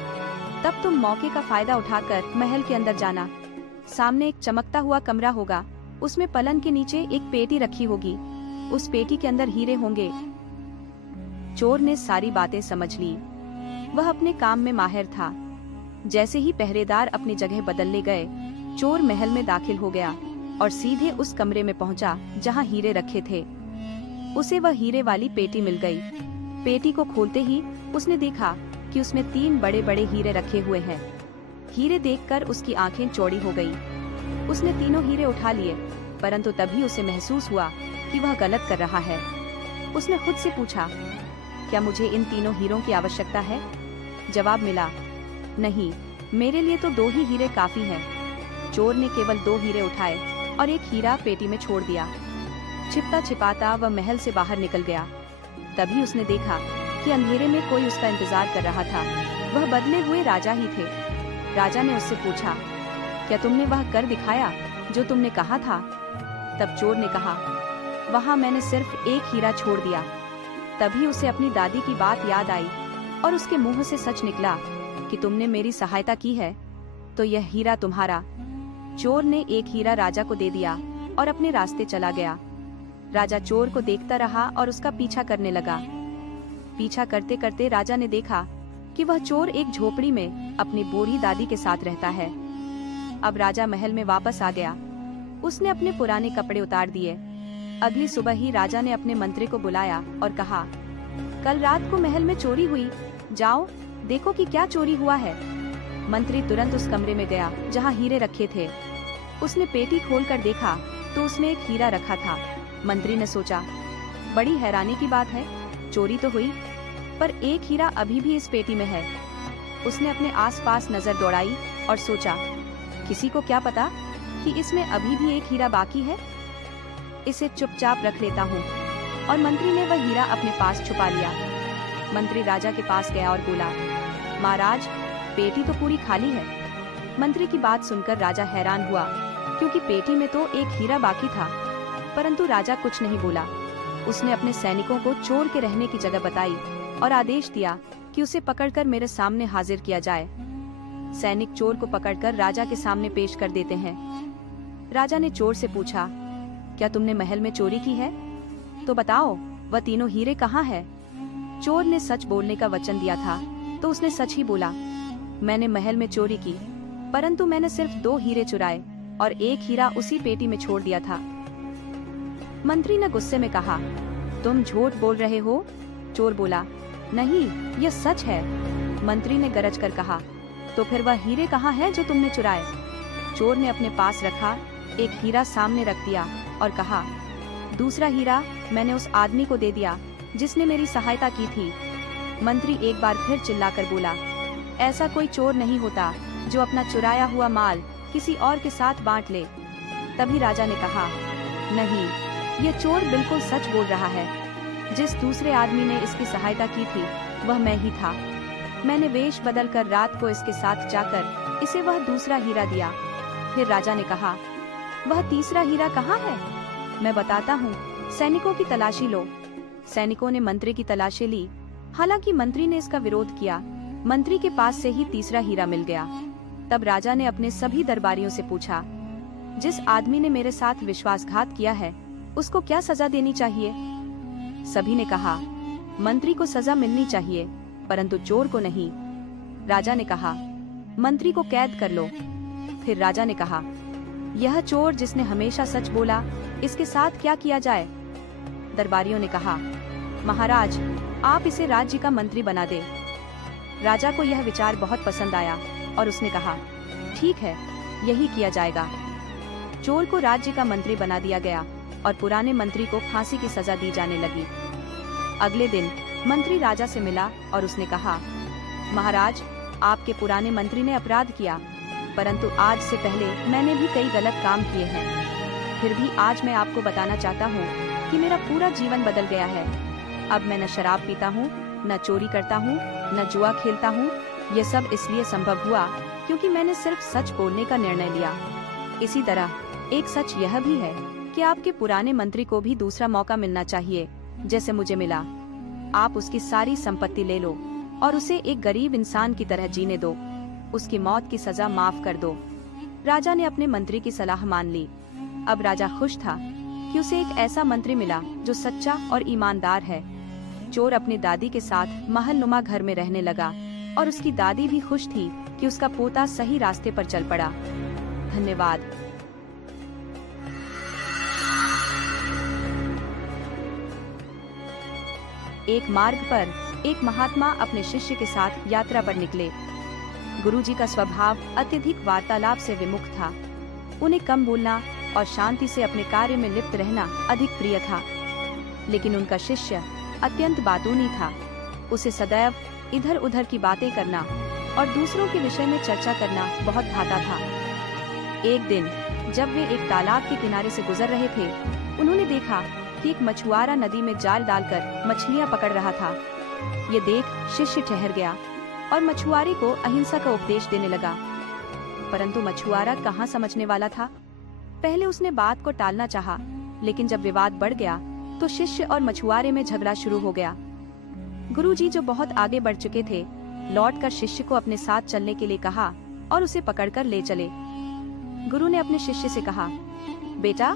तब तुम मौके का फायदा उठाकर महल के अंदर जाना। सामने एक चमकता हुआ कमरा होगा, उसमें पलंग के नीचे एक पेटी रखी होगी, उस पेटी के अंदर हीरे होंगे। चोर ने सारी बातें समझ ली। वह अपने काम में माहिर था। जैसे ही पहरेदार अपनी जगह बदलने गए, चोर महल में दाखिल हो गया और सीधे उस कमरे में पहुंचा जहां हीरे रखे थे। उसे वह हीरे वाली पेटी मिल गई। पेटी को खोलते ही उसने देखा कि उसमें 3 बड़े बड़े हीरे रखे हुए हैं। हीरे देखकर उसकी आंखें चौड़ी हो गई। उसने तीनों हीरे उठा लिए, परंतु तभी उसे महसूस हुआ कि वह गलत कर रहा है। उसने खुद से पूछा, क्या मुझे इन तीनों हीरों की आवश्यकता है? जवाब मिला, नहीं, मेरे लिए तो 2 ही हीरे काफी हैं। चोर ने केवल 2 हीरे उठाए और एक हीरा पेटी में छोड़ दिया। छिपता छिपाता वह महल से बाहर निकल गया। तभी उसने देखा कि अंधेरे में कोई उसका इंतजार कर रहा था। वह बदले हुए राजा ही थे। राजा ने उससे पूछा, क्या तुमने वह कर दिखाया जो तुमने कहा था? तब चोर ने कहा, वहाँ मैंने सिर्फ एक हीरा छोड़ दिया। तभी उसे अपनी दादी की बात याद आई और उसके मुंह से सच निकला कि तुमने मेरी सहायता की है तो यह हीरा तुम्हारा। चोर ने एक हीरा राजा को दे दिया और अपने रास्ते चला गया। राजा चोर को देखता रहा और उसका पीछा करने लगा। पीछा करते करते राजा ने देखा कि वह चोर एक झोपड़ी में अपनी बूढ़ी दादी के साथ रहता है। अब राजा महल में वापस आ गया। उसने अपने पुराने कपड़े उतार दिए। अगली सुबह ही राजा ने अपने मंत्री को बुलाया और कहा, कल रात को महल में चोरी हुई, जाओ देखो कि क्या चोरी हुआ है। मंत्री तुरंत उस कमरे में गया जहां हीरे रखे थे। उसने पेटी खोलकर देखा तो उसमें एक हीरा रखा था। मंत्री ने सोचा, बड़ी हैरानी की बात है, चोरी तो हुई पर एक हीरा अभी भी इस पेटी में है। उसने अपने आसपास नजर दौड़ाई और सोचा, किसी को क्या पता कि इसमें अभी भी एक हीरा बाकी है, इसे चुपचाप रख लेता हूँ। और मंत्री ने वह हीरा अपने पास छुपा लिया। मंत्री राजा के पास गया और बोला, महाराज, पेटी तो पूरी खाली है। मंत्री की बात सुनकर राजा हैरान हुआ, क्योंकि पेटी में तो एक हीरा बाकी था, परंतु राजा कुछ नहीं बोला। उसने अपने सैनिकों को चोर के रहने की जगह बताई और आदेश दिया कि उसे पकड़कर मेरे सामने हाजिर किया जाए। सैनिक चोर को पकड़कर राजा के सामने पेश कर देते हैं। राजा ने चोर से पूछा, क्या तुमने महल में चोरी की है? तो बताओ, वह तीनों हीरे कहाँ है? चोर ने सच बोलने का वचन दिया था, तो उसने सच ही बोला, मैंने महल में चोरी की, परंतु मैंने सिर्फ 2 हीरे चुराए और एक हीरा उसी पेटी में छोड़ दिया था। मंत्री ने गुस्से में कहा, तुम झूठ बोल रहे हो? चोर बोला, नहीं, यह सच है। मंत्री ने गरज कर कहा, तो फिर वह हीरे कहाँ है जो तुमने चुराए? चोर ने अपने पास रखा एक हीरा सामने रख दिया और कहा, दूसरा हीरा मैंने उस आदमी को दे दिया जिसने मेरी सहायता की थी। मंत्री एक बार फिर चिल्लाकर बोला, ऐसा कोई चोर नहीं होता जो अपना चुराया हुआ माल किसी और के साथ बांट ले। तभी राजा ने कहा, नहीं, यह चोर बिल्कुल सच बोल रहा है। जिस दूसरे आदमी ने इसकी सहायता की थी वह मैं ही था। मैंने वेश बदलकर रात को इसके साथ जाकर इसे वह दूसरा हीरा दिया। फिर राजा ने कहा, वह तीसरा हीरा कहाँ है? मैं बताता हूँ, सैनिकों की तलाशी लो। सैनिकों ने मंत्री की तलाशी ली। हालांकि मंत्री ने इसका विरोध किया, मंत्री के पास से ही तीसरा हीरा मिल गया। तब राजा ने अपने सभी दरबारियों से पूछा, जिस आदमी ने मेरे साथ विश्वासघात किया है उसको क्या सजा देनी चाहिए? सभी ने कहा, मंत्री को सजा मिलनी चाहिए, परंतु चोर को नहीं। राजा ने कहा, मंत्री को कैद कर लो। फिर राजा ने कहा, यह चोर जिसने हमेशा सच बोला, इसके साथ क्या किया जाए? दरबारियों ने कहा, महाराज, आप इसे राज्य का मंत्री बना दे। राजा को यह विचार बहुत पसंद आया और उसने कहा, ठीक है, यही किया जाएगा। चोर को राज्य का मंत्री बना दिया गया और पुराने मंत्री को फांसी की सजा दी जाने लगी। अगले दिन मंत्री राजा से मिला और उसने कहा, महाराज, आपके पुराने मंत्री ने अपराध किया, परंतु आज से पहले मैंने भी कई गलत काम किए हैं। फिर भी आज मैं आपको बताना चाहता हूँ कि मेरा पूरा जीवन बदल गया है। अब मैं न शराब पीता हूँ, न चोरी करता हूँ, न जुआ खेलता हूँ। ये सब इसलिए संभव हुआ क्योंकि मैंने सिर्फ सच बोलने का निर्णय लिया। इसी तरह एक सच यह भी है कि आपके पुराने मंत्री को भी दूसरा मौका मिलना चाहिए, जैसे मुझे मिला। आप उसकी सारी संपत्ति ले लो और उसे एक गरीब इंसान की तरह जीने दो। उसकी मौत की सजा माफ कर दो। राजा ने अपने मंत्री की सलाह मान ली। अब राजा खुश था कि उसे एक ऐसा मंत्री मिला जो सच्चा और ईमानदार है। चोर अपनी दादी के साथ महलनुमा घर में रहने लगा और उसकी दादी भी खुश थी कि उसका पोता सही रास्ते पर चल पड़ा। धन्यवाद। एक मार्ग पर एक महात्मा अपने शिष्य के साथ यात्रा पर निकले। गुरुजी का स्वभाव अत्यधिक वार्तालाप से विमुख था। उन्हें कम बोलना और शांति से अपने कार्य में लिप्त रहना अधिक प्रिय था। लेकिन उनका शिष्य अत्यंत बातूनी था। उसे सदैव इधर उधर की बातें करना और दूसरों के विषय में चर्चा करना बहुत भाता था। एक दिन जब वे एक तालाब के किनारे से गुजर रहे थे, उन्होंने देखा कि एक मछुआरा नदी में जाल डालकर मछलियां पकड़ रहा था। ये देख शिष्य ठहर गया और मछुआरे को अहिंसा का उपदेश देने लगा। परंतु मछुआरा कहाँ समझने वाला था। पहले उसने बात को टालना चाहा, लेकिन जब विवाद बढ़ गया तो शिष्य और मछुआरे में झगड़ा शुरू हो गया। गुरुजी, जो बहुत आगे बढ़ चुके थे, लौटकर शिष्य को अपने साथ चलने के लिए कहा और उसे पकड़कर ले चले। गुरु ने अपने शिष्य से कहा, बेटा,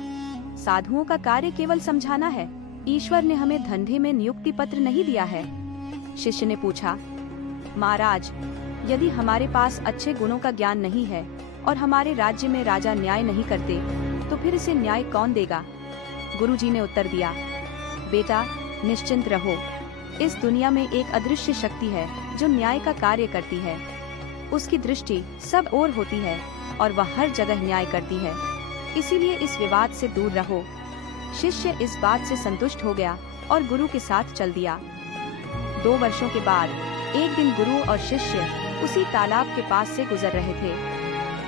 साधुओं का कार्य केवल समझाना है। ईश्वर ने हमें धंधे में नियुक्ति पत्र नहीं दिया है। शिष्य ने पूछा, महाराज, यदि हमारे पास अच्छे गुणों का ज्ञान नहीं है और हमारे राज्य में राजा न्याय नहीं करते, तो फिर इसे न्याय कौन देगा? गुरुजी ने उत्तर दिया, बेटा, निश्चिंत रहो। इस दुनिया में एक अदृश्य शक्ति है जो न्याय का कार्य करती है। उसकी दृष्टि सब ओर होती है और वह हर जगह न्याय करती है। इसीलिए इस विवाद से दूर रहो। शिष्य इस बात से संतुष्ट हो गया और गुरु के साथ चल दिया। 2 वर्षों के बाद एक दिन गुरु और शिष्य उसी तालाब के पास से गुजर रहे थे।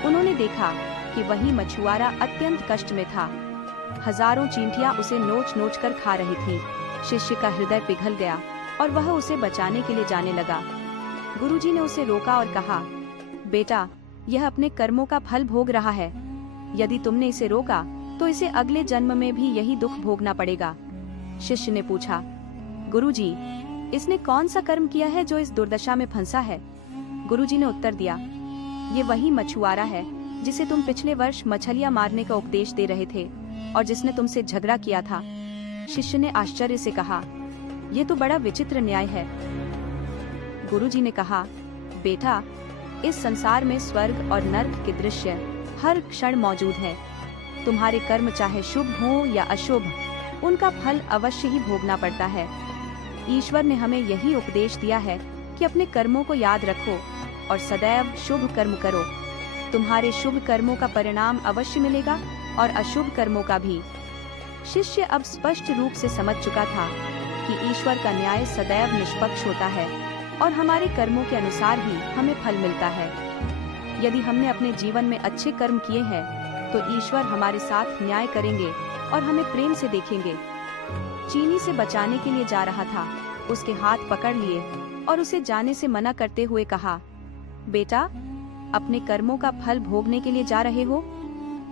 उन्होंने देखा कि वही मछुआरा अत्यंत कष्ट में था। हजारों चींटियां उसे नोच नोच कर खा रही थी। शिष्य का हृदय पिघल गया और वह उसे बचाने के लिए जाने लगा। गुरुजी ने उसे रोका और कहा, बेटा, यह अपने कर्मों का फल भोग रहा है। यदि तुमने इसे रोका तो इसे अगले जन्म में भी यही दुख भोगना पड़ेगा। शिष्य ने पूछा, गुरुजी, इसने कौन सा कर्म किया है जो इस दुर्दशा में फंसा है? गुरुजी ने उत्तर दिया, ये वही मछुआरा है जिसे तुम पिछले वर्ष मछलियां मारने का उपदेश दे रहे थे और जिसने तुमसे झगड़ा किया था। शिष्य ने आश्चर्य से कहा, ये तो बड़ा विचित्र न्याय है। गुरुजी ने कहा, बेटा, इस संसार में स्वर्ग और नर्क के दृश्य हर क्षण मौजूद है। तुम्हारे कर्म चाहे शुभ हो या अशुभ, उनका फल अवश्य ही भोगना पड़ता है। ईश्वर ने हमें यही उपदेश दिया है कि अपने कर्मों को याद रखो और सदैव शुभ कर्म करो। तुम्हारे शुभ कर्मों का परिणाम अवश्य मिलेगा और अशुभ कर्मों का भी। शिष्य अब स्पष्ट रूप से समझ चुका था कि ईश्वर का न्याय सदैव निष्पक्ष होता है और हमारे कर्मों के अनुसार ही हमें फल मिलता है। यदि हमने अपने जीवन में अच्छे कर्म किए हैं तो ईश्वर हमारे साथ न्याय करेंगे और हमें प्रेम से देखेंगे। चीनी से बचाने के लिए जा रहा था, उसके हाथ पकड़ लिए और उसे जाने से मना करते हुए कहा, बेटा, अपने कर्मों का फल भोगने के लिए जा रहे हो।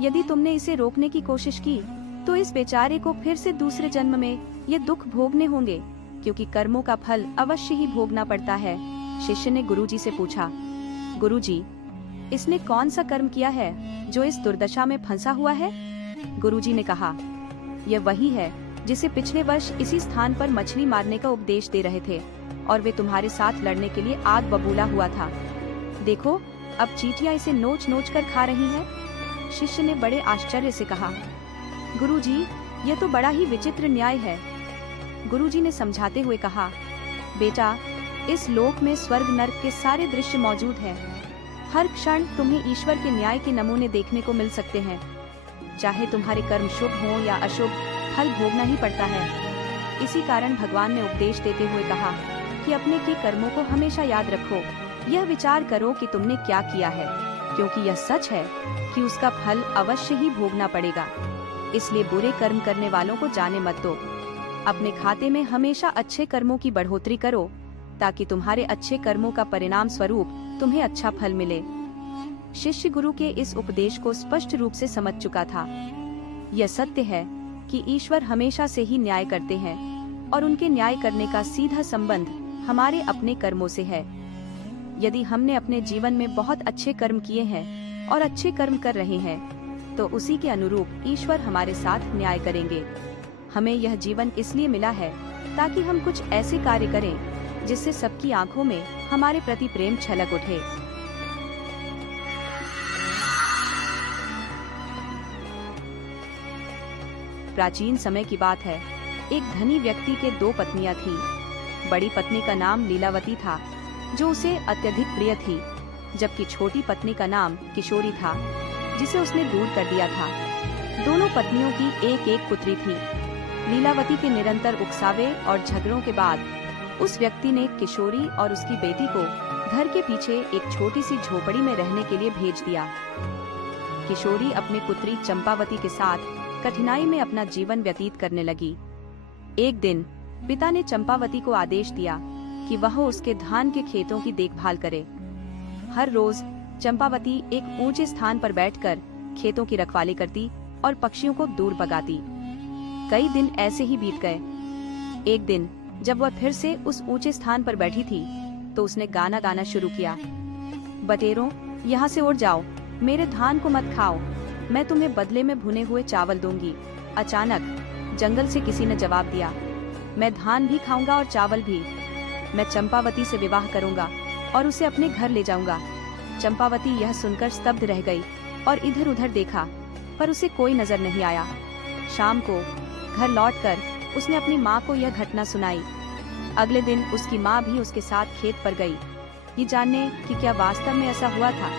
यदि तुमने इसे रोकने की कोशिश की तो इस बेचारे को फिर से दूसरे जन्म में ये दुख भोगने होंगे, क्योंकि कर्मों का फल अवश्य ही भोगना पड़ता है। शिष्य ने गुरुजी से पूछा, गुरुजी, इसने कौन सा कर्म किया है जो इस दुर्दशा में फंसा हुआ है? गुरुजी ने कहा, यह वही है जिसे पिछले वर्ष इसी स्थान पर मछली मारने का उपदेश दे रहे थे और वे तुम्हारे साथ लड़ने के लिए आग बबूला हुआ था। देखो, अब चींटियां इसे नोच नोच कर खा रही हैं। शिष्य ने बड़े आश्चर्य से कहा, गुरुजी, यह तो बड़ा ही विचित्र न्याय है। गुरुजी ने समझाते हुए कहा, बेटा, इस लोक में स्वर्ग नर्क के सारे दृश्य मौजूद हैं। हर क्षण तुम्हें ईश्वर के न्याय के नमूने देखने को मिल सकते हैं। चाहे तुम्हारे कर्म शुभ हो या अशुभ, फल भोगना ही पड़ता है। इसी कारण भगवान ने उपदेश देते हुए कहा कि अपने के कर्मों को हमेशा याद रखो। यह विचार करो कि तुमने क्या किया है, क्योंकि यह सच है कि उसका फल अवश्य ही भोगना पड़ेगा। इसलिए बुरे कर्म करने वालों को जाने मत दो। अपने खाते में हमेशा अच्छे कर्मों की बढ़ोतरी करो, ताकि तुम्हारे अच्छे कर्मों का परिणाम स्वरूप तुम्हें अच्छा फल मिले। शिष्य गुरु के इस उपदेश को स्पष्ट रूप से समझ चुका था। यह सत्य है कि ईश्वर हमेशा से ही न्याय करते हैं और उनके न्याय करने का सीधा संबंध हमारे अपने कर्मों से है। यदि हमने अपने जीवन में बहुत अच्छे कर्म किए हैं और अच्छे कर्म कर रहे हैं, तो उसी के अनुरूप ईश्वर हमारे साथ न्याय करेंगे। हमें यह जीवन इसलिए मिला है ताकि हम कुछ ऐसे कार्य करें जिससे सबकी आंखों में हमारे प्रति प्रेम छलक उठे। प्राचीन समय की बात है। एक धनी व्यक्ति के 2 पत्नियां थीं। बड़ी पत्नी का नाम लीलावती था, जो उसे अत्यधिक प्रिय थी, जबकि छोटी पत्नी का नाम किशोरी था, जिसे उसने दूर कर दिया था। दोनों पत्नियों की एक एक पुत्री थी। लीलावती के निरंतर उकसावे और झगड़ों के बाद उस व्यक्ति ने किशोरी और उसकी बेटी को घर के पीछे एक छोटी सी झोपड़ी में रहने के लिए भेज दिया। किशोरी अपनी पुत्री चंपावती के साथ कठिनाई में अपना जीवन व्यतीत करने लगी। एक दिन पिता ने चंपावती को आदेश दिया कि वह उसके धान के खेतों की देखभाल करे। हर रोज चंपावती एक ऊंचे स्थान पर बैठकर खेतों की रखवाली करती और पक्षियों को दूर भगाती। कई दिन ऐसे ही बीत गए। एक दिन जब वह फिर से उस ऊंचे स्थान पर बैठी थी, तो उसने गाना गाना शुरू किया। बटेरों, यहाँ से उड़ जाओ, मेरे धान को मत खाओ, मैं तुम्हें बदले में भुने हुए चावल दूंगी। अचानक जंगल से किसी ने जवाब दिया, मैं धान भी खाऊंगा और चावल भी। मैं चंपावती से विवाह करूंगा और उसे अपने घर ले जाऊंगा। चंपावती यह सुनकर स्तब्ध रह गई और इधर उधर देखा, पर उसे कोई नजर नहीं आया। शाम को घर लौटकर उसने अपनी माँ को यह घटना सुनाई। अगले दिन उसकी माँ भी उसके साथ खेत पर गई, ये जानने कि क्या वास्तव में ऐसा हुआ था।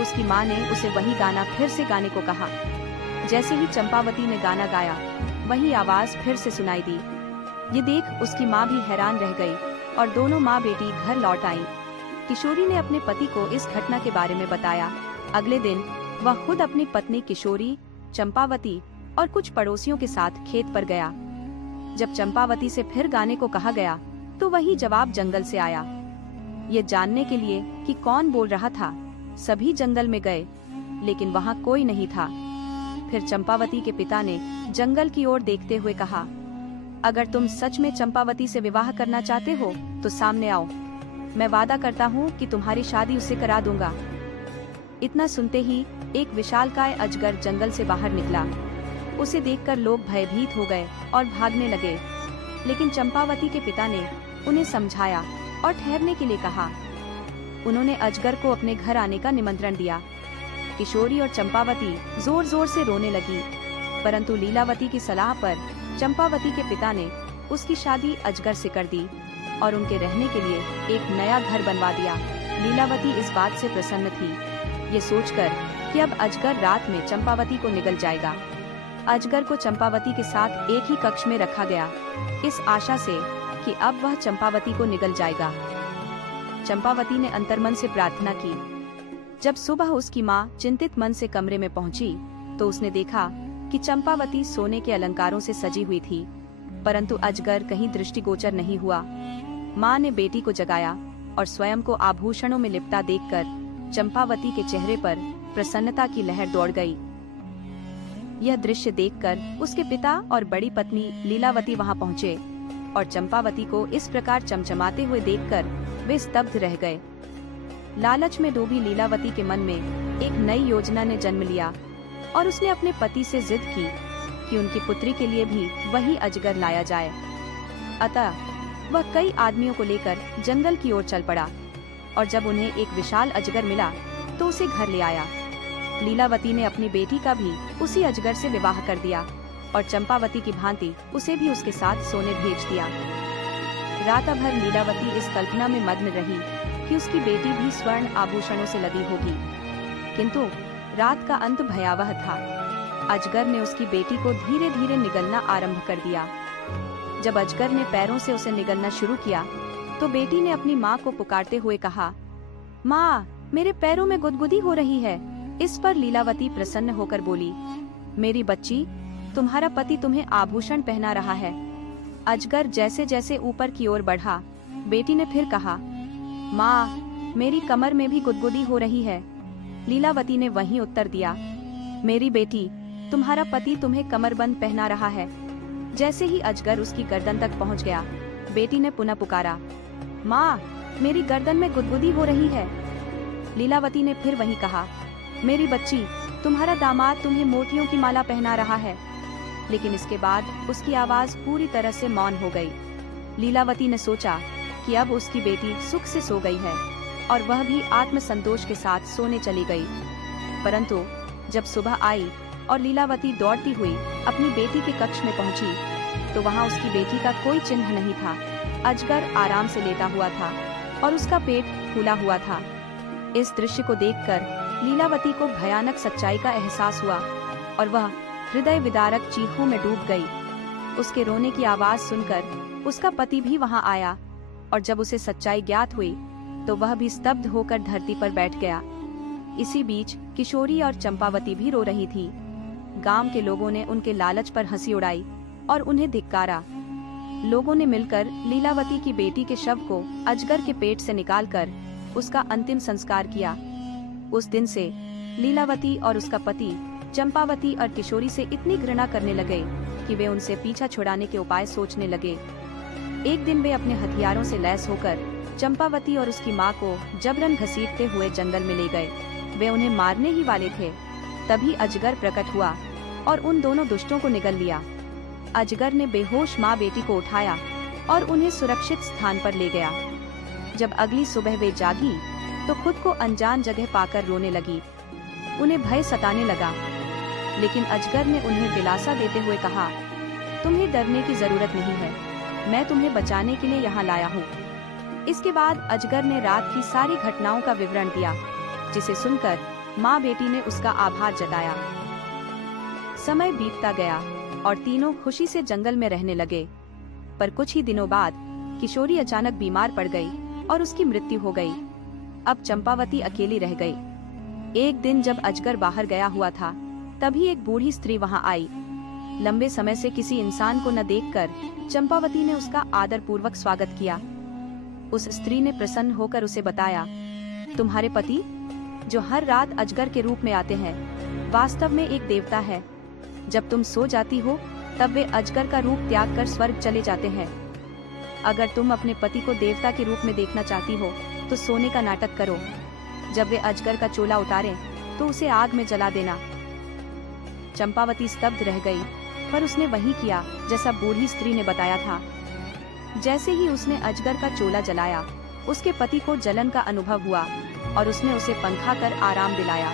उसकी माँ ने उसे वही गाना फिर से गाने को कहा। जैसे ही चंपावती ने गाना गाया, वही आवाज फिर से सुनाई दी। ये देख उसकी माँ भी हैरान रह गई और दोनों माँ बेटी घर लौट आईं। किशोरी ने अपने पति को इस घटना के बारे में बताया। अगले दिन वह खुद अपनी पत्नी किशोरी, चंपावती और कुछ पड़ोसियों के साथ खेत पर गया। जब चंपावती से फिर गाने को कहा गया, तो वही जवाब जंगल से आया। ये जानने के लिए कि कौन बोल रहा था, सभी जंगल में गए, लेकिन वहाँ कोई नहीं था। फिर चंपावती के पिता ने जंगल की ओर देखते हुए कहा, अगर तुम सच में चंपावती से विवाह करना चाहते हो तो सामने आओ, मैं वादा करता हूँ कि तुम्हारी शादी उससे करा दूंगा। इतना सुनते ही एक विशालकाय अजगर जंगल से बाहर निकला। उसे देखकर लोग भयभीत हो गए और भागने लगे, लेकिन चंपावती के पिता ने उन्हें समझाया और ठहरने के लिए कहा। उन्होंने अजगर को अपने घर आने का निमंत्रण दिया। किशोरी और चंपावती जोर जोर से रोने लगी, परंतु लीलावती की सलाह पर चंपावती के पिता ने उसकी शादी अजगर से कर दी और उनके रहने के लिए एक नया घर बनवा दिया। लीलावती इस बात से प्रसन्न थी, ये सोचकर कि अब अजगर रात में चंपावती को निगल जाएगा। अजगर को चंपावती के साथ एक ही कक्ष में रखा गया, इस आशा से कि अब वह चंपावती को निगल जाएगा। चंपावती ने अंतर्मन से प्रार्थना की। जब सुबह उसकी माँ चिंतित मन से कमरे में पहुंची, तो उसने देखा कि चंपावती सोने के अलंकारों से सजी हुई थी, परंतु अजगर कहीं दृष्टिगोचर नहीं हुआ। माँ ने बेटी को जगाया और स्वयं को आभूषणों में लिपटा देखकर चंपावती के चेहरे पर प्रसन्नता की लहर दौड़ गई। यह दृश्य देखकर उसके पिता और बड़ी पत्नी लीलावती वहां पहुंचे और चंपावती को इस प्रकार चमचमाते हुए देखकर वे स्तब्ध रह गए। लालच में डूबी लीलावती के मन में एक नई योजना ने जन्म लिया और उसने अपने पति से जिद की कि उनकी पुत्री के लिए भी वही अजगर लाया जाए। अतः वह कई आदमियों को लेकर जंगल की ओर चल पड़ा और जब उन्हें एक विशाल अजगर मिला तो उसे घर ले आया। लीलावती ने अपनी बेटी का भी उसी अजगर से विवाह कर दिया और चंपावती की भांति उसे भी उसके साथ सोने भेज दिया। रात भर लीलावती इस कल्पना में मग्न रही कि उसकी बेटी भी स्वर्ण आभूषणों से लदी होगी, किंतु रात का अंत भयावह था। अजगर ने उसकी बेटी को धीरे धीरे निगलना आरंभ कर दिया। जब अजगर ने पैरों से उसे निगलना शुरू किया तो बेटी ने अपनी माँ को पुकारते हुए कहा, माँ, मेरे पैरों में गुदगुदी हो रही है। इस पर लीलावती प्रसन्न होकर बोली, मेरी बच्ची, तुम्हारा पति तुम्हें आभूषण पहना रहा है। अजगर जैसे जैसे ऊपर की ओर बढ़ा, बेटी ने फिर कहा, माँ, मेरी कमर में भी गुदगुदी हो रही है। लीलावती ने वहीं उत्तर दिया, मेरी बेटी, तुम्हारा पति तुम्हें कमरबंद पहना रहा है। जैसे ही अजगर उसकी गर्दन तक पहुंच गया, बेटी ने पुनः पुकारा, माँ, मेरी गर्दन में गुदगुदी हो रही है। लीलावती ने फिर वहीं कहा, मेरी बच्ची, तुम्हारा दामाद तुम्हें मोतियों की माला पहना रहा है। लेकिन इसके बाद उसकी आवाज पूरी तरह से मौन हो गई। लीलावती ने सोचा कि अब उसकी बेटी सुख से सो गई है और वह भी आत्मसंतोष के साथ सोने चली गई। परंतु जब सुबह आई और लीलावती दौड़ती हुई अपनी बेटी के कक्ष में पहुंची तो वहां उसकी बेटी का कोई चिन्ह नहीं था। अजगर आराम से लेटा हुआ था और उसका पेट फूला हुआ था। इस दृश्य को देखकर लीलावती को भयानक सच्चाई का एहसास हुआ और वह हृदय विदारक चीखों में डूब गई। उसके रोने की आवाज सुनकर उसका पति भी वहां आया और जब उसे सच्चाई ज्ञात हुई तो वह भी स्तब्ध होकर धरती पर बैठ गया। इसी बीच किशोरी और चंपावती भी रो रही थी। गांव के लोगों ने उनके लालच पर हंसी उड़ाई और उन्हें धिक्कारा। लोगों ने मिलकर लीलावती की बेटी के शव को अजगर के पेट से निकालकर उसका अंतिम संस्कार किया। उस दिन से लीलावती और उसका पति चंपावती और किशोरी से इतनी घृणा करने लगे कि वे उनसे पीछा छुड़ाने के उपाय सोचने लगे। एक दिन वे अपने हथियारों से लैस होकर चंपावती और उसकी माँ को जबरन घसीटते हुए जंगल में ले गए। वे उन्हें मारने ही वाले थे, तभी अजगर प्रकट हुआ और उन दोनों दुष्टों को निगल लिया। अजगर ने बेहोश माँ बेटी को उठाया और उन्हें सुरक्षित स्थान पर ले गया। जब अगली सुबह वे जागी तो खुद को अनजान जगह पाकर रोने लगी। उन्हें भय सताने लगा, लेकिन अजगर ने उन्हें दिलासा देते हुए कहा, तुम्हें डरने की जरूरत नहीं है, मैं तुम्हें बचाने के लिए यहाँ लाया हूँ। इसके बाद अजगर ने रात की सारी घटनाओं का विवरण दिया, जिसे सुनकर माँ बेटी ने उसका आभार जताया। समय बीतता गया और तीनों खुशी से जंगल में रहने लगे। पर कुछ ही दिनों बाद किशोरी अचानक बीमार पड़ गई और उसकी मृत्यु हो गई। अब चंपावती अकेली रह गई। एक दिन जब अजगर बाहर गया हुआ था, तभी एक बूढ़ी स्त्री वहां आई। लंबे समय से किसी इंसान को न देखकर चंपावती ने उसका आदर पूर्वक स्वागत किया। उस स्त्री ने प्रसन्न होकर उसे बताया, तुम्हारे पति, जो हर रात अजगर के रूप में आते हैं, वास्तव में एक देवता है। जब तुम सो जाती हो तब वे अजगर का रूप त्याग कर स्वर्ग चले जाते हैं। अगर तुम अपने पति को देवता के रूप में देखना चाहती हो तो सोने का नाटक करो। जब वे अजगर का चोला उतारें तो उसे आग में जला देना। चंपावती स्तब्ध रह गई, पर उसने वही किया जैसा बूढ़ी स्त्री ने बताया था। जैसे ही उसने अजगर का चोला जलाया, उसके पति को जलन का अनुभव हुआ और उसने उसे पंखा कर आराम दिलाया।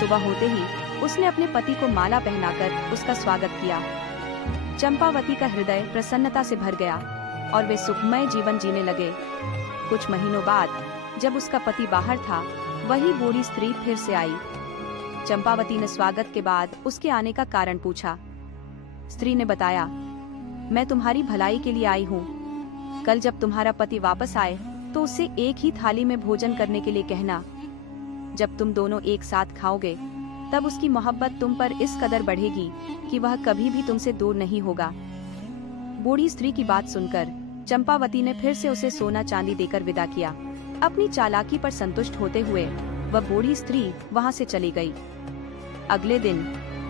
सुबह होते ही उसने अपने पति को माला पहनाकर उसका स्वागत किया। चंपावती का हृदय प्रसन्नता से भर गया और वे सुखमय जीवन जीने लगे। कुछ महीनों बाद जब उसका पति बाहर था, वही बूढ़ी स्त्री फिर से आई। चंपावती ने स्वागत के बाद उसके आने का कारण पूछा। स्त्री ने बताया, मैं तुम्हारी भलाई के लिए आई हूँ। कल जब तुम्हारा पति वापस आए तो उससे एक ही थाली में भोजन करने के लिए कहना। जब तुम दोनों एक साथ खाओगे तब उसकी मोहब्बत तुम पर इस कदर बढ़ेगी कि वह कभी भी तुमसे दूर नहीं होगा। बूढ़ी स्त्री की बात सुनकर चंपावती ने फिर से उसे सोना चांदी देकर विदा किया। अपनी चालाकी पर संतुष्ट होते हुए वह बूढ़ी स्त्री वहां से चली गई। अगले दिन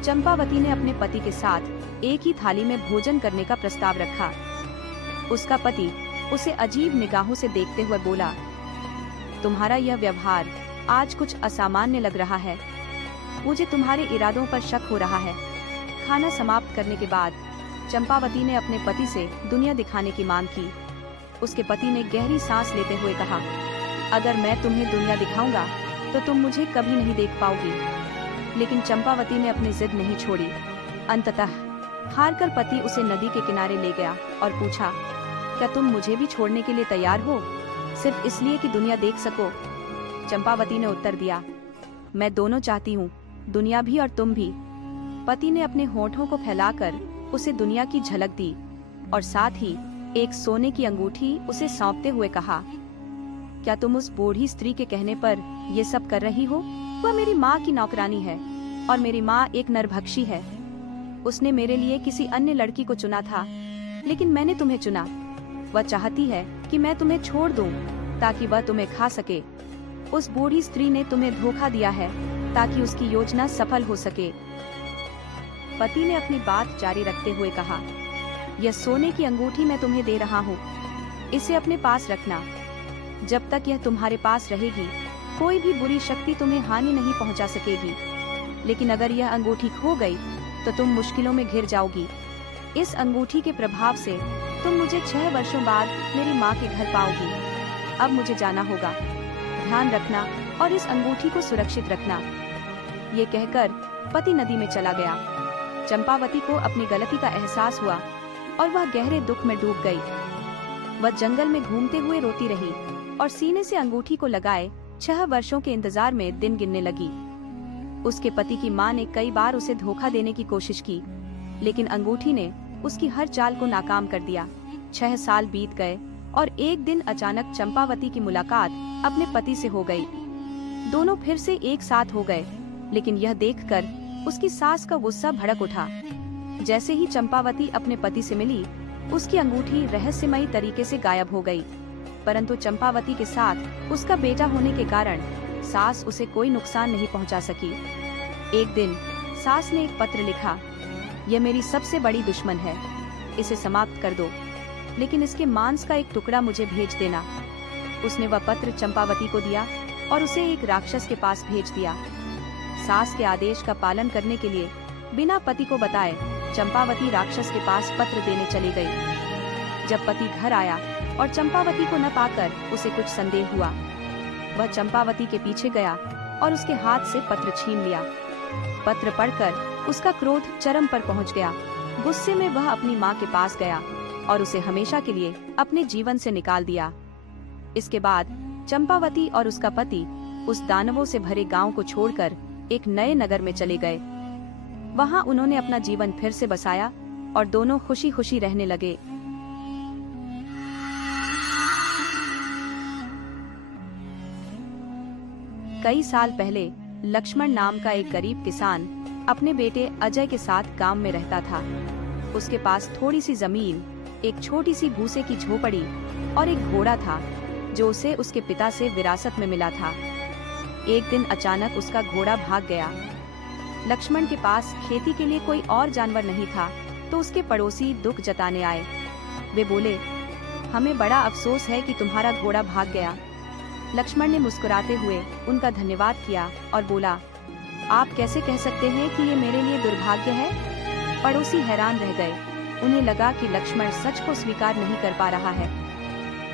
चंपावती ने अपने पति के साथ एक ही थाली में भोजन करने का प्रस्ताव रखा। उसका पति उसे अजीब निगाहों से देखते हुए बोला, तुम्हारा यह व्यवहार आज कुछ असामान्य लग रहा है। मुझे तुम्हारे इरादों पर शक हो रहा है। खाना समाप्त करने के बाद चंपावती ने अपने पति से दुनिया दिखाने की मांग की। उसके पति ने गहरी सांस लेते हुए कहा, अगर मैं तुम्हें दुनिया दिखाऊंगा तो तुम मुझे कभी नहीं देख पाओगी। लेकिन चंपावती ने अपनी जिद नहीं छोड़ी। अंततः हारकर पति उसे नदी के किनारे ले गया और पूछा, क्या तुम मुझे भी छोड़ने के लिए तैयार हो, सिर्फ इसलिए कि दुनिया देख सको? चंपावती ने उत्तर दिया, मैं दोनों चाहती हूँ, दुनिया भी और तुम भी। पति ने अपने होठों को फैलाकर उसे दुनिया की झलक दी और साथ ही एक सोने की अंगूठी उसे सौंपते हुए कहा, क्या तुम उस बूढ़ी स्त्री के कहने पर ये सब कर रही हो? वह मेरी माँ की नौकरानी है और मेरी माँ एक नरभक्षी है। उसने मेरे लिए किसी अन्य लड़की को चुना था, लेकिन मैंने तुम्हें चुना। वह चाहती है कि मैं तुम्हें छोड़ दूं ताकि वह तुम्हें खा सके। उस बूढ़ी स्त्री ने तुम्हें धोखा दिया है ताकि उसकी योजना सफल हो सके। पति ने अपनी बात जारी रखते हुए कहा, यह सोने की अंगूठी मैं तुम्हें दे रहा हूँ, इसे अपने पास रखना। जब तक यह तुम्हारे पास रहेगी कोई भी बुरी शक्ति तुम्हें हानि नहीं पहुँचा सकेगी। लेकिन अगर यह अंगूठी खो गई तो तुम मुश्किलों में घिर जाओगी। इस अंगूठी के प्रभाव से तुम मुझे 6 वर्षों बाद मेरी माँ के घर पाओगी। अब मुझे जाना होगा, ध्यान रखना और इस अंगूठी को सुरक्षित रखना। ये कहकर पति नदी में चला गया। चंपावती को अपनी गलती का एहसास हुआ और वह गहरे दुख में डूब गई। वह जंगल में घूमते हुए रोती रही और सीने से अंगूठी को लगाए 6 वर्षों के इंतजार में दिन गिनने लगी। उसके पति की मां ने कई बार उसे धोखा देने की कोशिश की, लेकिन अंगूठी ने उसकी हर चाल को नाकाम कर दिया। 6 साल बीत गए और एक दिन अचानक चंपावती की मुलाकात अपने पति से हो गई। दोनों फिर से एक साथ हो गए, लेकिन यह देखकर उसकी सास का गुस्सा भड़क उठा। जैसे ही चंपावती अपने पति से मिली, उसकी अंगूठी रहस्यमयी तरीके से गायब हो गई। परंतु चंपावती के साथ उसका बेटा होने के कारण सास उसे कोई नुकसान नहीं पहुंचा सकी। एक दिन सास ने एक पत्र लिखा, यह मेरी सबसे बड़ी दुश्मन है, इसे समाप्त कर दो, लेकिन इसके मांस का एक टुकड़ा मुझे भेज देना। उसने वह पत्र चंपावती को दिया और उसे एक राक्षस के पास भेज दिया। सास के आदेश का पालन करने के लिए बिना पति को बताए चंपावती राक्षस के पास पत्र देने चली गई। जब पति घर आया और चंपावती को न पाकर उसे कुछ संदेह हुआ, वह चंपावती के पीछे गया और उसके हाथ से पत्र छीन लिया। पत्र पढ़कर उसका क्रोध चरम पर पहुंच गया। गुस्से में वह अपनी मां के पास गया और उसे हमेशा के लिए अपने जीवन से निकाल दिया। इसके बाद चंपावती और उसका पति उस दानवों से भरे गांव को छोड़कर एक नए नगर में चले गए। वहां उन्होंने अपना जीवन फिर से बसाया और दोनों खुशी खुशी रहने लगे। कई साल पहले लक्ष्मण नाम का एक गरीब किसान अपने बेटे अजय के साथ गांव में रहता था। उसके पास थोड़ी सी जमीन, एक छोटी सी भूसे की झोपड़ी और एक घोड़ा था जो उसे उसके पिता से विरासत में मिला था। एक दिन अचानक उसका घोड़ा भाग गया। लक्ष्मण के पास खेती के लिए कोई और जानवर नहीं था, तो उसके पड़ोसी दुख जताने आए। वे बोले, हमें बड़ा अफसोस है कि तुम्हारा घोड़ा भाग गया। लक्ष्मण ने मुस्कुराते हुए उनका धन्यवाद किया और बोला, आप कैसे कह सकते हैं कि ये मेरे लिए दुर्भाग्य है? पड़ोसी हैरान रह गए। उन्हें लगा कि लक्ष्मण सच को स्वीकार नहीं कर पा रहा है।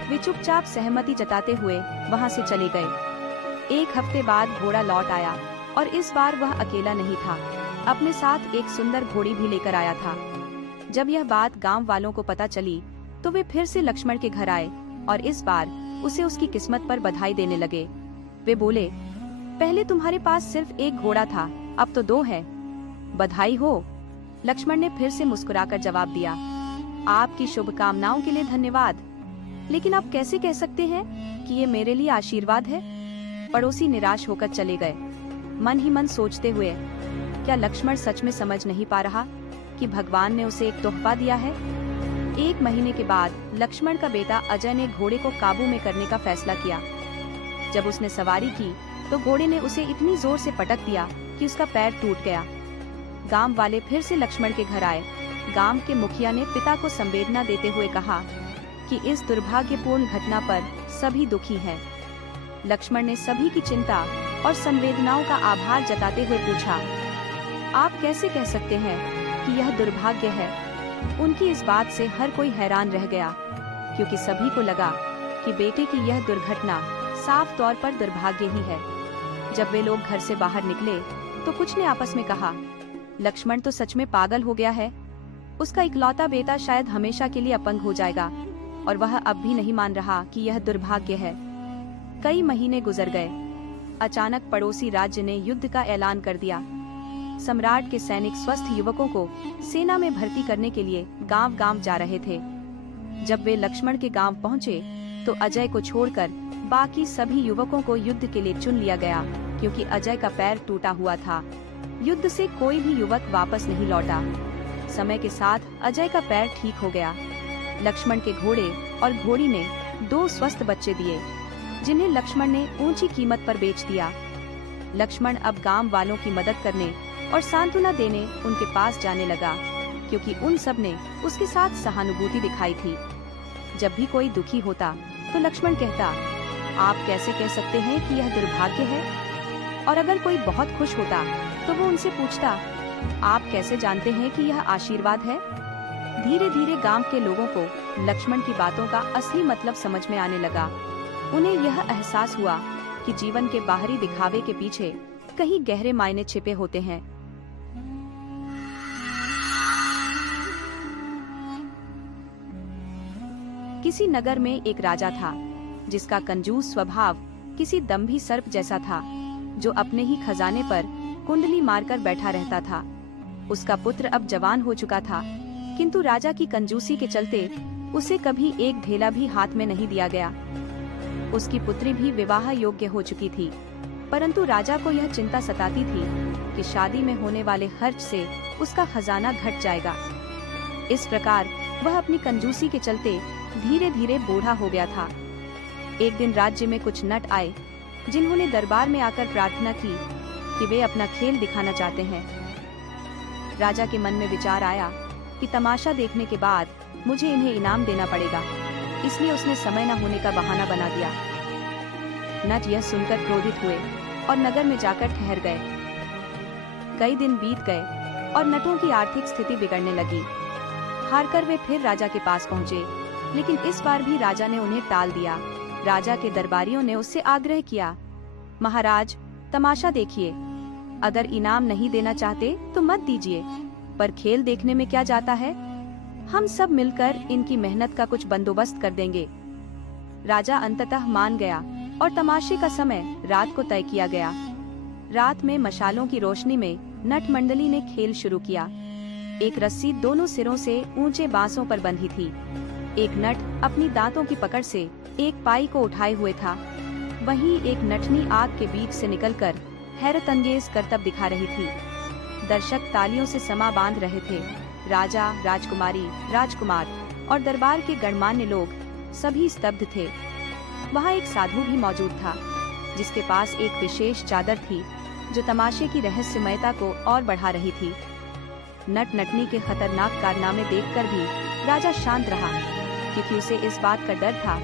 वे चुपचाप सहमति जताते हुए वहां से चले गए। एक हफ्ते बाद घोड़ा लौट आया और इस बार वह अकेला नहीं था, अपने साथ एक सुंदर घोड़ी भी लेकर आया था। जब यह बात गांव वालों को पता चली तो वे फिर से लक्ष्मण के घर आए और इस बार उसे उसकी किस्मत पर बधाई देने लगे। वे बोले, पहले तुम्हारे पास सिर्फ एक घोड़ा था, अब तो 2 है। बधाई हो। लक्ष्मण ने फिर से मुस्कुराकर जवाब दिया, आपकी शुभकामनाओं के लिए धन्यवाद, लेकिन आप कैसे कह सकते हैं कि ये मेरे लिए आशीर्वाद है? पड़ोसी निराश होकर चले गए, मन ही मन सोचते हुए, क्या लक्ष्मण सच में समझ नहीं पा रहा कि भगवान ने उसे एक तोहफा दिया है? 1 महीने के बाद लक्ष्मण का बेटा अजय ने घोड़े को काबू में करने का फैसला किया। जब उसने सवारी की तो घोड़े ने उसे इतनी जोर से पटक दिया कि उसका पैर टूट गया। गांव वाले फिर से लक्ष्मण के घर आए। गांव के मुखिया ने पिता को संवेदना देते हुए कहा कि इस दुर्भाग्यपूर्ण घटना पर सभी दुखी हैं। लक्ष्मण ने सभी की चिंता और संवेदनाओं का आभार जताते हुए पूछा, आप कैसे कह सकते हैं कि यह दुर्भाग्य है? उनकी इस बात से हर कोई हैरान रह गया, क्योंकि सभी को लगा कि बेटे की यह दुर्घटना साफ तौर पर दुर्भाग्य ही है। जब वे लोग घर से बाहर निकले तो कुछ ने आपस में कहा, लक्ष्मण तो सच में पागल हो गया है। उसका इकलौता बेटा शायद हमेशा के लिए अपंग हो जाएगा और वह अब भी नहीं मान रहा कि यह दुर्भाग्य है। कई महीने गुजर गए। अचानक पड़ोसी राज्य ने युद्ध का ऐलान कर दिया। सम्राट के सैनिक स्वस्थ युवकों को सेना में भर्ती करने के लिए गांव-गांव जा रहे थे। जब वे लक्ष्मण के गांव पहुंचे तो अजय को छोड़कर बाकी सभी युवकों को युद्ध के लिए चुन लिया गया, क्योंकि अजय का पैर टूटा हुआ था। युद्ध से कोई भी युवक वापस नहीं लौटा। समय के साथ अजय का पैर ठीक हो गया। लक्ष्मण के घोड़े और घोड़ी ने 2 स्वस्थ बच्चे दिए, जिन्हें लक्ष्मण ने ऊंची कीमत पर बेच दिया। लक्ष्मण अब गांव वालों की मदद करने और सांत्वना देने उनके पास जाने लगा, क्योंकि उन सब ने उसके साथ सहानुभूति दिखाई थी। जब भी कोई दुखी होता तो लक्ष्मण कहता, आप कैसे कह सकते हैं कि यह दुर्भाग्य है? और अगर कोई बहुत खुश होता तो वो उनसे पूछता, आप कैसे जानते हैं कि यह आशीर्वाद है? धीरे धीरे गांव के लोगों को लक्ष्मण की बातों का असली मतलब समझ में आने लगा। उन्हें यह एहसास हुआ कि जीवन के बाहरी दिखावे के पीछे कहीं गहरे मायने छिपे होते हैं। किसी नगर में एक राजा था, जिसका कंजूस स्वभाव किसी दंभी सर्प जैसा था, जो अपने ही खजाने पर कुंडली मारकर बैठा रहता था। उसका पुत्र अब जवान हो चुका था, किंतु राजा की कंजूसी के चलते उसे कभी एक ढेला भी हाथ में नहीं दिया गया। उसकी पुत्री भी विवाह योग्य हो चुकी थी, परंतु राजा को यह चिंता सताती थी कि शादी में होने वाले खर्च से उसका खजाना घट जाएगा। इस प्रकार वह अपनी कंजूसी के चलते धीरे धीरे बूढ़ा हो गया था। एक दिन राज्य में कुछ नट आए, जिन्होंने दरबार में आकर प्रार्थना की कि वे अपना खेल दिखाना चाहते हैं। राजा के मन में विचार आया कि तमाशा देखने के बाद मुझे इन्हें इनाम देना पड़ेगा, इसलिए उसने समय न होने का बहाना बना दिया। नट यह सुनकर क्रोधित हुए और नगर में जाकर ठहर गए। कई दिन बीत गए और नटों की आर्थिक स्थिति बिगड़ने लगी। हारकर वे फिर राजा के पास पहुँचे, लेकिन इस बार भी राजा ने उन्हें टाल दिया। राजा के दरबारियों ने उससे आग्रह किया, महाराज, तमाशा देखिए, अगर इनाम नहीं देना चाहते तो मत दीजिए, पर खेल देखने में क्या जाता है, हम सब मिलकर इनकी मेहनत का कुछ बंदोबस्त कर देंगे। राजा अंततः मान गया और तमाशे का समय रात को तय किया गया। रात में मशालों की रोशनी में नट मंडली ने खेल शुरू किया। एक रस्सी दोनों सिरों से ऊंचे बांसों पर बंधी थी। एक नट अपनी दांतों की पकड़ से एक पाई को उठाए हुए था, वहीं एक नटनी आग के बीच से निकलकर हैरतअंगेज करतब दिखा रही थी। दर्शक तालियों से समा बांध रहे थे। राजा, राजकुमारी, राजकुमार और दरबार के गणमान्य लोग सभी स्तब्ध थे। वहाँ एक साधु भी मौजूद था, जिसके पास एक विशेष चादर थी, जो तमाशे की रहस्यमयता को और बढ़ा रही थी। नट नटनी के खतरनाक कारनामे देखकर भी राजा शांत रहा, क्योंकि उसे इस बात का डर था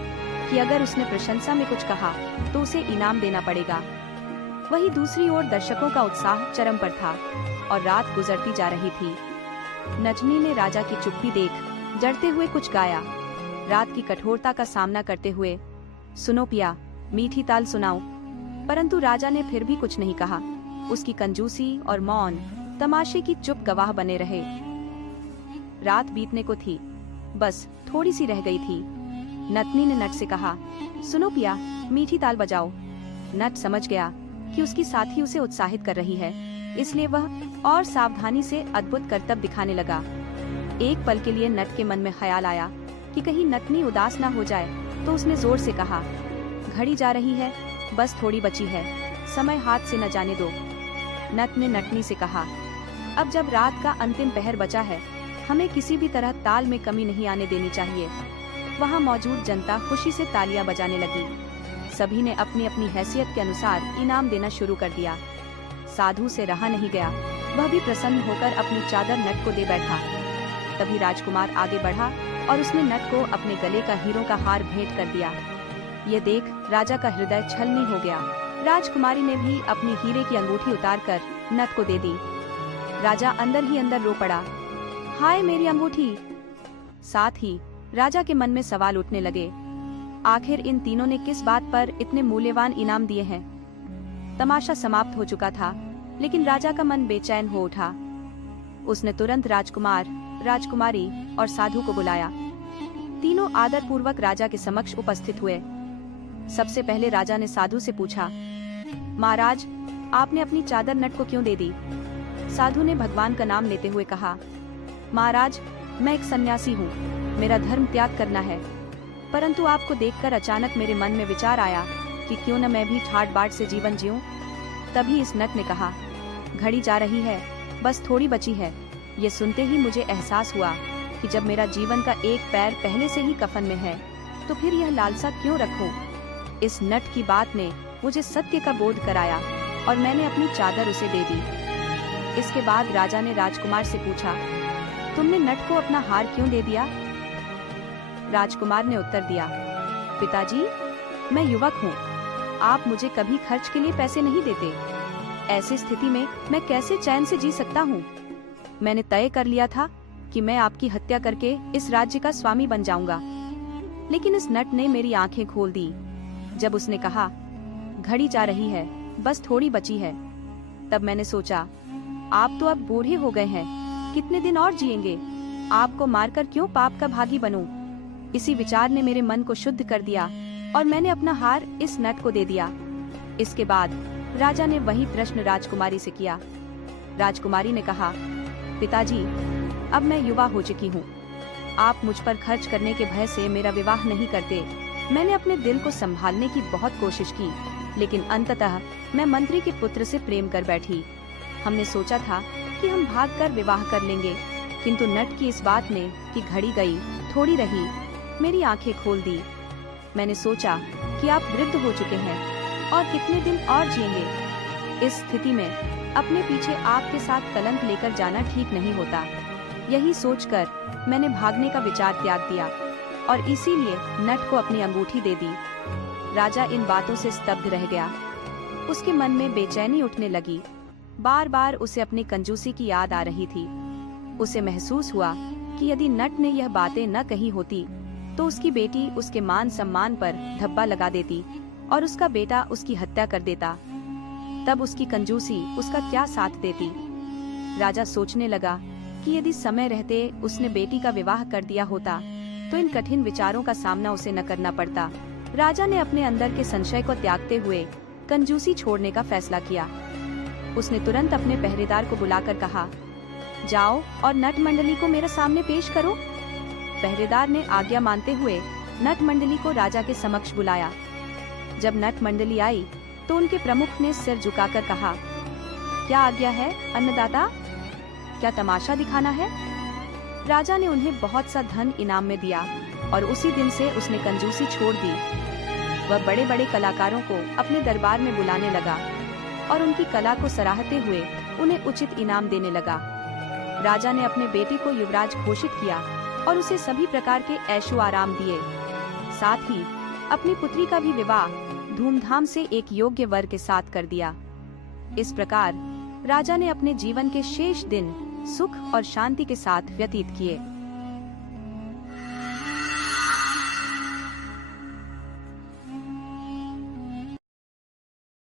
कि अगर उसने प्रशंसा में कुछ कहा तो उसे इनाम देना पड़ेगा। वहीं दूसरी ओर दर्शकों का उत्साह चरम पर था और रात गुजरती जा रही थी। नटनी ने राजा की चुप्पी देख जड़ते हुए कुछ गाया। रात की कठोरता का सामना करते हुए, सुनो पिया, मीठी ताल सुनाओ। परंतु राजा ने फिर भी कुछ नहीं कहा। उसकी कंजूसी और मौन तमाशे की चुप गवाह बने रहे। रात बीतने को थी, बस थोड़ी सी रह गई थी। नटनी ने नट से कहा, सुनो पिया, मीठी ताल बजाओ। नट समझ गया कि उसकी साथी उसे उत्साहित कर रही है, इसलिए वह और सावधानी से अद्भुत करतब दिखाने लगा। एक पल के लिए नट के मन में ख्याल आया कि कहीं नटनी उदास ना हो जाए, तो उसने जोर से कहा, घड़ी जा रही है, बस थोड़ी बची है, समय हाथ से न जाने दो। नट ने नटनी से कहा, अब जब रात का अंतिम पहर बचा है, हमें किसी भी तरह ताल में कमी नहीं आने देनी चाहिए। वहाँ मौजूद जनता खुशी से तालियां बजाने लगी। सभी ने अपनी अपनी हैसियत के अनुसार इनाम देना शुरू कर दिया। साधु से रहा नहीं गया, वह भी प्रसन्न होकर अपनी चादर नट को दे बैठा। तभी राजकुमार आगे बढ़ा और उसने नट को अपने गले का हीरों का हार भेंट कर दिया। ये देख राजा का हृदय छलनी हो गया। राजकुमारी ने भी अपनी हीरे की अंगूठी उतारकर नट को दे दी। राजा अंदर ही अंदर रो पड़ा, हाय मेरी अंगूठी। साथ ही राजा के मन में सवाल उठने लगे, आखिर इन तीनों ने किस बात पर इतने मूल्यवान इनाम दिए हैं। तमाशा समाप्त हो चुका था, लेकिन राजा का मन बेचैन हो उठा। उसने तुरंत राजकुमार, राजकुमारी और साधु को बुलाया। तीनों आदर पूर्वक राजा के समक्ष उपस्थित हुए। सबसे पहले राजा ने साधु से पूछा, महाराज, आपने अपनी चादर नट को क्यों दे दी? साधु ने भगवान का नाम लेते हुए कहा, महाराज, मैं एक सन्यासी हूँ, मेरा धर्म त्याग करना है। परंतु आपको देखकर अचानक मेरे मन में विचार आया कि क्यों न मैं भी ठाट बाट से जीवन जीऊं। तभी इस नट ने कहा, घड़ी जा रही है, बस थोड़ी बची है। ये सुनते ही मुझे एहसास हुआ कि जब मेरा जीवन का एक पैर पहले से ही कफन में है, तो फिर यह लालसा क्यों रखूं? इस नट की बात ने मुझे सत्य का बोध कराया और मैंने अपनी चादर उसे दे दी। इसके बाद राजा ने राजकुमार से पूछा, तुमने नट को अपना हार क्यों दे दिया? राजकुमार ने उत्तर दिया, पिताजी, मैं युवक हूँ, आप मुझे कभी खर्च के लिए पैसे नहीं देते। ऐसी स्थिति में मैं कैसे चैन से जी सकता हूँ? मैंने तय कर लिया था कि मैं आपकी हत्या करके इस राज्य का स्वामी बन जाऊंगा। लेकिन इस नट ने मेरी आंखें खोल दी। जब उसने कहा, घड़ी जा रही है, बस थोड़ी बची है, तब मैंने सोचा, आप तो अब बूढ़े हो गए हैं, कितने दिन और जिएंगे? आपको मारकर क्यों पाप का भागी बनूं? इसी विचार ने मेरे मन को शुद्ध कर दिया और मैंने अपना हार इस नट को दे दिया। इसके बाद राजा ने वही प्रश्न राजकुमारी से किया। राजकुमारी ने कहा, पिताजी, अब मैं युवा हो चुकी हूँ, आप मुझ पर खर्च करने के भय से मेरा विवाह नहीं करते। मैंने अपने दिल को संभालने की बहुत कोशिश की, लेकिन अंततः मैं मंत्री के पुत्र से प्रेम कर बैठी। हमने सोचा था कि हम भागकर विवाह कर लेंगे, किंतु नट की इस बात ने कि घड़ी गई थोड़ी रही, मेरी आंखें खोल दी। मैंने सोचा कि आप वृद्ध हो चुके हैं और कितने दिन और जिएंगे। इस स्थिति में अपने पीछे आपके साथ कलंक लेकर जाना ठीक नहीं होता। यही सोचकर मैंने भागने का विचार त्याग दिया और इसीलिए नट को अपनी अंगूठी दे दी। राजा इन बातों से स्तब्ध रह गया। उसके मन में बेचैनी उठने लगी। बार बार उसे अपनी कंजूसी की याद आ रही थी। उसे महसूस हुआ कि यदि नट ने यह बातें न कही होती तो उसकी बेटी उसके मान सम्मान पर धब्बा लगा देती और उसका बेटा उसकी हत्या कर देता। तब उसकी कंजूसी उसका क्या साथ देती? राजा सोचने लगा कि यदि समय रहते उसने बेटी का विवाह कर दिया होता तो इन कठिन विचारों का सामना उसे न करना पड़ता। राजा ने अपने अंदर के संशय को त्यागते हुए कंजूसी छोड़ने का फैसला किया। उसने तुरंत अपने पहरेदार को बुलाकर कहा, जाओ और नट मंडली को मेरे सामने पेश करो। पहरेदार ने आज्ञा मानते हुए नट मंडली को राजा के समक्ष बुलाया। जब नट मंडली आई तो उनके प्रमुख ने सिर झुकाकर कहा, क्या आज्ञा है अन्नदाता? क्या तमाशा दिखाना है? राजा ने उन्हें बहुत सा धन इनाम में दिया और उसी दिन से उसने कंजूसी छोड़ दी। वह बड़े बड़े कलाकारों को अपने दरबार में बुलाने लगा और उनकी कला को सराहते हुए उन्हें उचित इनाम देने लगा। राजा ने अपने बेटे को युवराज घोषित किया और उसे सभी प्रकार के ऐशो आराम दिए। साथ ही अपनी पुत्री का भी विवाह धूमधाम से एक योग्य वर के साथ कर दिया। इस प्रकार राजा ने अपने जीवन के शेष दिन सुख और शांति के साथ व्यतीत किए।